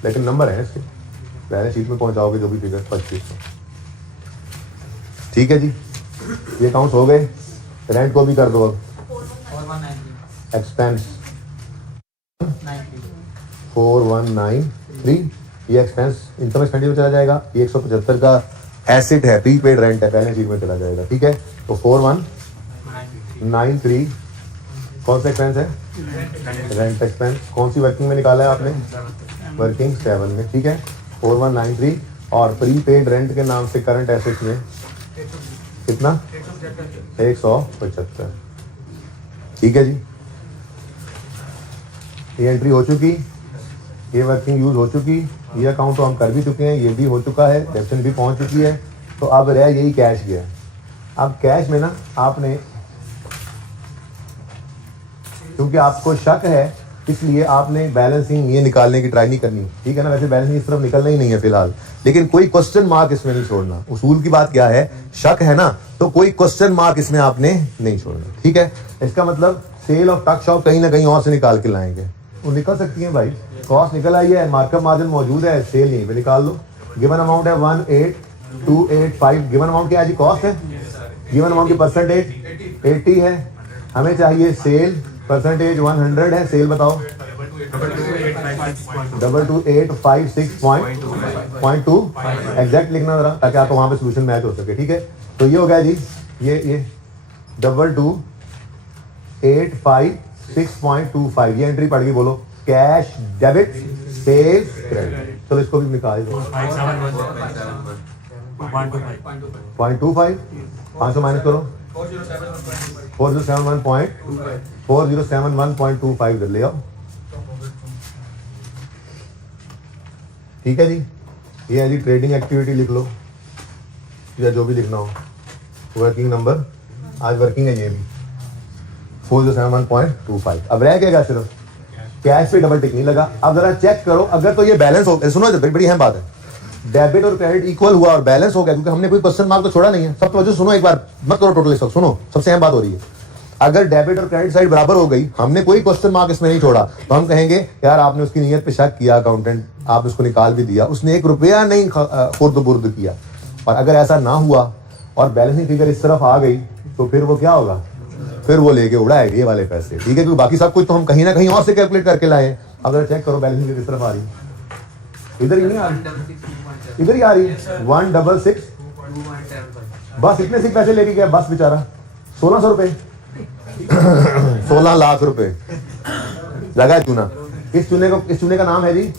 लेकिन नंबर है इसके, बैलेंस शीट में पहुंचाओगे जो भी फिगर 2500, ठीक है जी। ये अकाउंट हो गए, रेंट को भी कर दो अब, एक्सपेंस 4193, ये एक्सपेंस इनकम एक्सपेंडिचर चला जाएगा, ये 175 का एसेट है, प्रीपेड रेंट है, बैलेंस शीट में चला जाएगा, ठीक है। तो 4193 कौन सा एक्सपेंस है, रेंट एक्सपेंस। कौन सी वर्किंग में निकाला है आपने, वर्किंग 7 में, ठीक है। 4193 और प्रीपेड रेंट के नाम से करंट एसेट्स में कितना, 175, ठीक है जी। ये एंट्री हो चुकी, ये वर्किंग यूज हो चुकी, ये अकाउंट तो हम कर भी चुके हैं, ये भी हो चुका है, डेबिशन भी पहुंच चुकी है, तो अब रह यही कैश गया। अब कैश में ना आपने, क्योंकि आपको शक है इसलिए आपने बैलेंसिंग ये निकालने की ट्राई नहीं करनी, ठीक है ना। वैसे बैलेंसिंग इस तरफ निकलना ही नहीं है फिलहाल, लेकिन कोई क्वेश्चन मार्क इसमें नहीं छोड़ना। उसूल की बात क्या है, शक है ना, तो कोई क्वेश्चन मार्क इसमें आपने नहीं छोड़ना, ठीक है। इसका मतलब सेल ऑफ टक शॉप कहीं ना कहीं और से निकाल के लाएंगे, वो निकल सकती है भाई, कॉस्ट निकल आई है, मार्कअप मार्जिन मौजूद है, सेल यहीं पे निकाल दो। गिवन अमाउंट है 18,285, गिवन अमाउंट क्या है जी, कॉस्ट है, गिवन अमाउंट की परसेंटेज 80 है, हमें चाहिए सेल, परसेंटेज 100 है, सेल बताओ 22,856.2 एग्जैक्ट लिखना जरा, ताकि आपको वहां पे सोल्यूशन मैच हो सके, ठीक है। तो ये हो गया जी, ये 22,856.25, ये एंट्री पड़ गई, बोलो कैश डेबिट सेल क्रेडिट। चलो इसको भी निकाल दो, 0.25, 500 माइनस करो, 4071.25 इधर ले आओ, ठीक है जी। ये है जी ट्रेडिंग एक्टिविटी, लिख लो या जो भी लिखना हो। वर्किंग नंबर आज वर्किंग है ये भी 407.25। अब रह गया सिर्फ कैश पे डबल टिक नहीं लगा। अब जरा चेक करो, अगर तो ये बैलेंस हो, सुनो बड़ी अहम बात है, डेबिट और क्रेडिट इक्वल हुआ और बैलेंस हो गया, क्योंकि हमने कोई क्वेश्चन मार्क तो छोड़ा नहीं है। सब तो सुनो एक बार, मत करो टोटल सब, सुनो सबसे अहम बात हो रही है। अगर डेबिट और क्रेडिट साइड बराबर हो गई, हमने कोई क्वेश्चन मार्क इसमें नहीं छोड़ा, तो हम कहेंगे यार आपने उसकी नीयत पे शक किया, अकाउंटेंट आप उसको निकाल भी दिया, उसने 1 रुपया नहीं खुर्द बुर्द किया। और अगर ऐसा ना हुआ और बैलेंसिंग फिगर इस तरफ आ गई, तो फिर वो क्या होगा, फिर वो लेके उड़ाएगा ये वाले पैसे, ठीक है, क्योंकि बाकी सब कुछ तो हम कहीं ना कहीं और से कैलकुलेट करके लाए। अगर चेक करो बैलेंसिंग फिगर किस तरफ आ रही है, इधर ही नहीं आ रही, इधर ही आ रही है 166। बस इतने से पैसे लेके गया बस बेचारा, 1600 रुपए 16 लाख रुपए लगा चूना। इस चूने का नाम है जी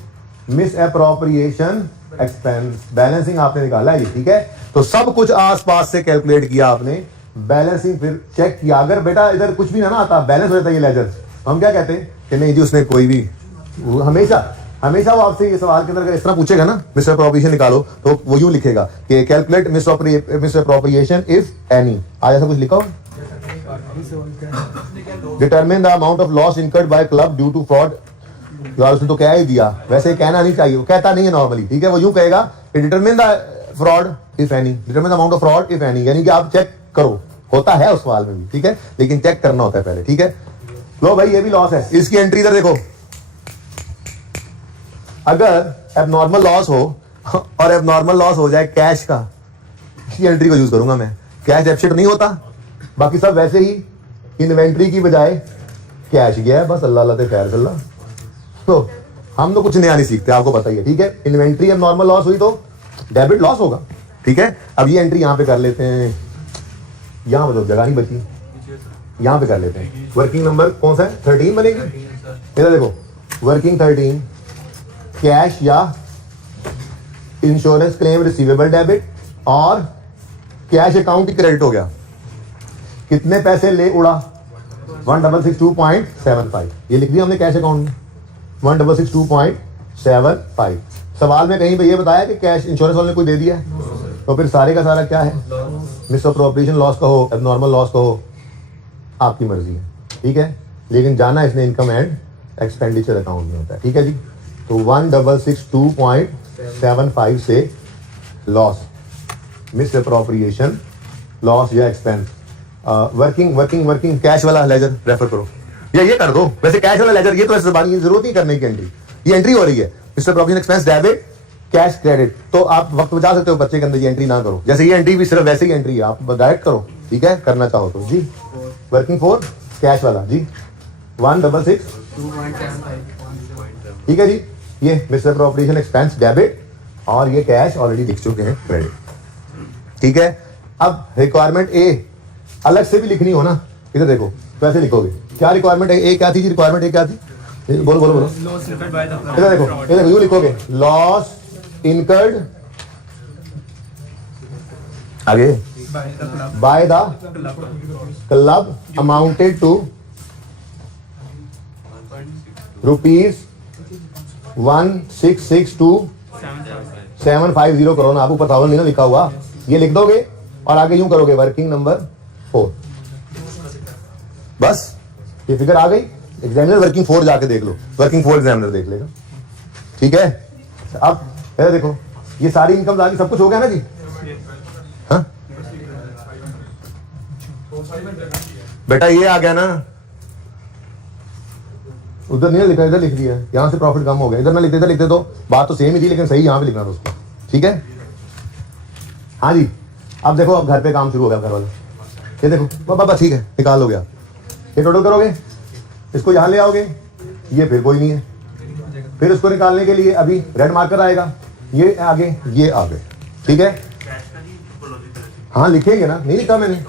मिस अप्रोप्रिएशन एक्सपेंस। बैलेंसिंग आपने निकाला है, ठीक है। तो सब कुछ आसपास से कैलकुलेट किया आपने, बैलेंसिंग फिर चेक किया। अगर बेटा इधर कुछ भी ना आता, बैलेंस हो जाता ये लेजर, हम क्या कहते हैं कि नहीं जी उसने कोई भी, हमेशा वो आपसे ये सवाल के अंदर अगर इस तरह पूछेगा ना मिस अप्रोप्रिएशन निकालो, तो वो यूं लिखेगा कि calculate misappropriation if any. आज ऐसा कुछ लिखा हो, determine the amount of loss incurred by club due to fraud. यार उसने तो कह ही दिया, वैसे कहना नहीं चाहिए, वो कहता नहीं है नॉर्मली, ठीक है। वो यूं कहेगा कि determine the fraud if any, determine the amount of fraud if any, यानी कि आप चेक करो, होता है उस सवाल में भी, ठीक है, लेकिन चेक करना होता है पहले, ठीक है। लो भाई ये भी लॉस है, इसकी एंट्री इधर देखो। अगर एबनॉर्मल लॉस हो और एबनॉर्मल लॉस हो जाए कैश का, इसी एंट्री को यूज करूंगा मैं। कैश डेफिसिट नहीं होता, बाकी सब वैसे ही, इन्वेंट्री की बजाय कैश गया है, बस अल्लाह अल्लाह खैर चल रहा। तो हम तो कुछ नया नहीं सीखते, आपको पता ही है, ठीक है। इन्वेंट्री एबनॉर्मल लॉस हुई तो डेबिट लॉस होगा, ठीक है। अब ये एंट्री यहां पे कर लेते हैं, यहां मतलब जगह नहीं बची, यहां पे कर लेते हैं। वर्किंग नंबर कौन सा है, 13 बनेगी। इधर देखो वर्किंग 13, कैश या इंश्योरेंस क्लेम रिसीवेबल डेबिट और कैश अकाउंट ही क्रेडिट हो गया। कितने पैसे ले उड़ा, 1662.75, ये लिख दिया हमने कैश अकाउंट में 1662.75। सवाल में कहीं पे ये बताया कि कैश इंश्योरेंस वाले ने कोई दे दिया है, तो फिर सारे का सारा क्या है, मिस अप्रोप्रिएशन लॉस कहो, एबनॉर्मल लॉस कहो, आपकी मर्जी है, ठीक है। लेकिन जाना इसने इनकम एंड एक्सपेंडिचर अकाउंट में होता है, ठीक है जी। तो 1662.75 से लॉस, मिस अप्रोप्रिएशन लॉस या एक्सपेंस। वर्किंग कैश वाला लेजर रेफर करो, या ये कर दो, वैसे कैश वाला लेजर ये तो ऐसे जरूरत नहीं करने की एंट्री, ये एंट्री हो रही है miss appropriation expense debit cash credit, तो आप वक्त बचा सकते हो, बच्चे के अंदर ये एंट्री ना करो। जैसे ये एंट्री भी सिर्फ वैसे ही एंट्री है, आप डायरेक्ट करो, ठीक है, करना चाहो तो जी। वर्किंग फॉर कैश वाला जी 166, ठीक है जी। ये मिस अप्रोप्रिएशन एक्सपेंस डेबिट और ये कैश ऑलरेडी लिख चुके हैं क्रेडिट, ठीक है। अब रिक्वायरमेंट ए अलग से भी लिखनी हो ना, इधर देखो कैसे लिखोगे, क्या रिक्वायरमेंट है, ए क्या थी जी, रिक्वायरमेंट ए क्या थी, बोलो बोलो बोलो। इधर देखो यूं लिखोगे, लॉस इनकर्ड आगे by the club amounted to ₹1662,750 करो ना, आपको पता नहीं ना लिखा हुआ, ये लिख दोगे और आगे यूं करोगे वर्किंग नंबर 4, बस ये फिगर आ गई। एग्जामिनर वर्किंग 4 जाके देख लो, वर्किंग 4 एग्जामिनर देख लेगा, ठीक है। अब पहले देखो ये सारी इनकम आ गई, सब कुछ हो गया ना जी, हाँ बेटा ये आ गया ना, उधर नहीं लिखा, इधर लिख दिया, यहां से प्रॉफिट कम हो गया, इधर ना लिखते, इधर लिखते तो बात तो सेम ही थी, लेकिन सही यहां पे लिखना था उसको, ठीक है। हाँ जी, अब देखो अब घर पे काम शुरू हो गया घर वाला, ये देखो बाबा ठीक है, निकाल लोगे आप, ये टोटल करोगे, इसको यहां ले आओगे, ये फिर कोई नहीं है, फिर उसको निकालने के लिए अभी रेड मार्कर आएगा, ये आगे ये आगे, ठीक है। हाँ लिखेंगे ना, नहीं लिखा मैंने,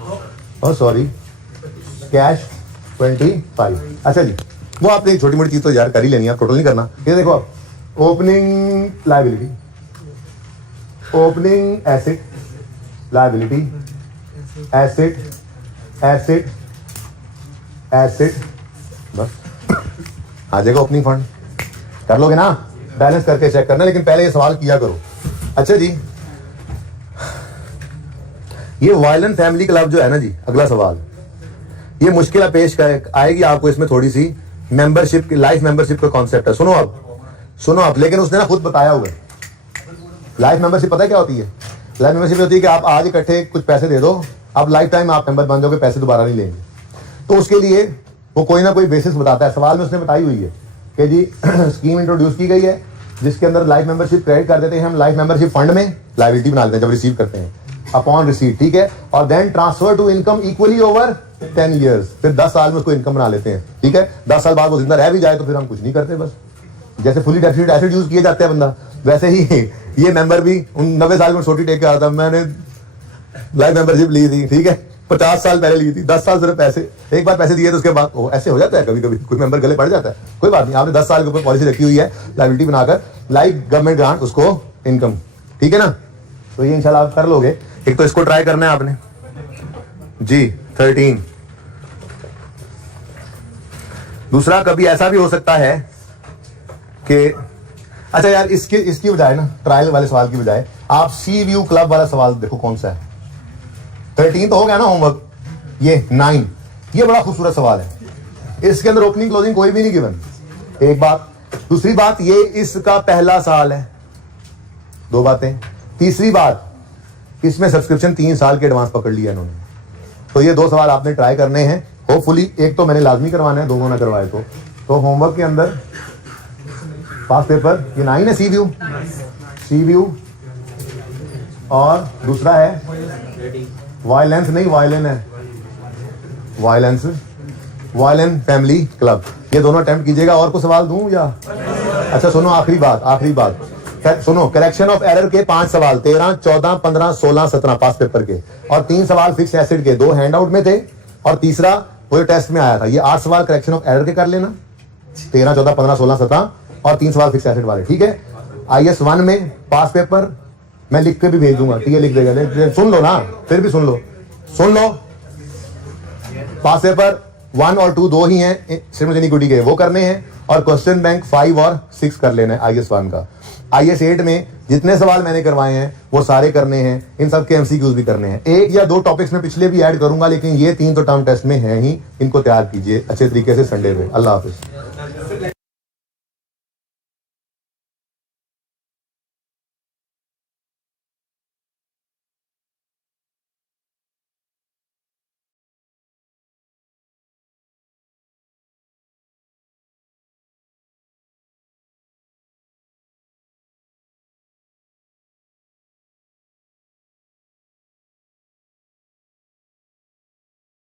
ओह सॉरी, कैश 25। अच्छा जी, वो आपने छोटी मोटी चीज तो यार कर ही लेनी है, टोटल नहीं करना। ये देखो आप, opening liability, opening asset liability, asset asset asset, बस आ जाएगा ओपनिंग फंड, कर लोगे ना, बैलेंस करके चेक करना, लेकिन पहले ये सवाल किया करो, अच्छा जी, ये वायलेंट फैमिली क्लब जो है ना जी, अगला सवाल, ये मुश्किल पेश आएगी आपको इसमें थोड़ी सी। मेंबरशिप की, लाइफ मेंबरशिप का कॉन्सेप्ट है, सुनो आप, लेकिन उसने ना खुद बताया हुआ है। लाइफ मेंबरशिप पता है क्या होती है? लाइफ मेंबरशिप होती है कि आप आज इकट्ठे कुछ पैसे दे दो, आप लाइफ टाइम आप मेंबर बन जाओगे, पैसे दोबारा नहीं लेंगे। तो उसके लिए वो कोई ना कोई बेसिस बताता है। सवाल में उसने बताई हुई है कि जी स्कीम इंट्रोड्यूस की गई है जिसके अंदर लाइफ मेंबरशिप क्रेडिट कर देते हैं हम लाइफ मेंबरशिप फंड में, लायबिलिटी बना लेते हैं जब रिसीव करते हैं अपॉन रिसीट, ठीक है, और then transfer to income equally over 10 years, फिर 10 साल में उसको इनकम बना लेते हैं, ठीक है। 10 साल बाद वो जिंदा रह भी जाए तो फिर हम कुछ नहीं करते, बस जैसे फुली डेफिसिट एसिड यूज किए जाते हैं बंदा, वैसे ही ये मेंबर भी 90 साल में छोटी टेक के आ रहा था, मैंने लाइफ मेंबरशिप ली थी, ठीक है, 50 साल पहले ली थी, 10 साल सिर्फ पैसे, एक बार पैसे दिए तो उसके बाद ऐसे हो जाता है, कभी कभी कोई मेंबर गले पड़ जाता है, कोई बात नहीं, आपने 10 साल के ऊपर पॉलिसी रखी हुई है, लायबिलिटी बनाकर लाइक गवर्नमेंट ग्रांट उसको इनकम, ठीक है ना। तो ये इंशाल्लाह आप कर लोगे। एक तो इसको ट्राई करना है आपने जी 13। दूसरा, कभी ऐसा भी हो सकता है कि अच्छा यार, इसकी बजाय ना, ट्रायल वाले सवाल की बजाय आप सी व्यू क्लब वाला सवाल देखो कौन सा है। 13 तो हो गया ना होमवर्क, ये 9, ये बड़ा खूबसूरत सवाल है, इसके अंदर ओपनिंग क्लोजिंग कोई भी नहीं गिवन, एक बात। दूसरी बात, ये इसका पहला साल है, 2 बातें। तीसरी बात, इसमें सब्सक्रिप्शन 3 साल के एडवांस पकड़ लिया इन्होंने। तो ये 2 सवाल आपने ट्राई करने हैं, होपफुली एक तो मैंने लाजमी करवाना है, दोनों ना करवाए तो होमवर्क के अंदर पास पेपर ये 9 है, सी व्यू, और दूसरा है वायलेंस नहीं, वायलेन है, वायलेंट फैमिली क्लब, ये दोनों अटेम्प्ट कीजिएगा। और कुछ सवाल दूं या? अच्छा सुनो, आखिरी बात सुनो, करेक्शन ऑफ एरर के 5 सवाल, 13, 14, 15, 16, 17 पास पेपर के, और 3 सवाल फिक्स एसिड के, 2 हैंड आउट में थे और तीसरा वो टेस्ट में आया था। ये 8 सवाल करेक्शन ऑफ एरर के कर लेना, 13, 14, 15, 16, 17 और 3 सवाल फिक्स एसिड वाले, ठीक है। IS 1 में पास पेपर मैं लिख के भी भेज दूंगा, ठीक है, लिख देगा, सुन लो ना, फिर भी सुन लो, पास पेपर 1 और 2 दो ही हैं सिमुलेटेड के, वो करने हैं, और क्वेश्चन बैंक 5 और 6 कर लेना है IS 1 का। IS 8 में जितने सवाल मैंने करवाए हैं वो सारे करने हैं, इन सब के MCQs भी करने हैं। 1 या 2 टॉपिक्स में पिछले भी ऐड करूंगा, लेकिन ये 3 तो टर्म टेस्ट में हैं ही, इनको तैयार कीजिए अच्छे तरीके से संडे में। अल्लाह हाफिज।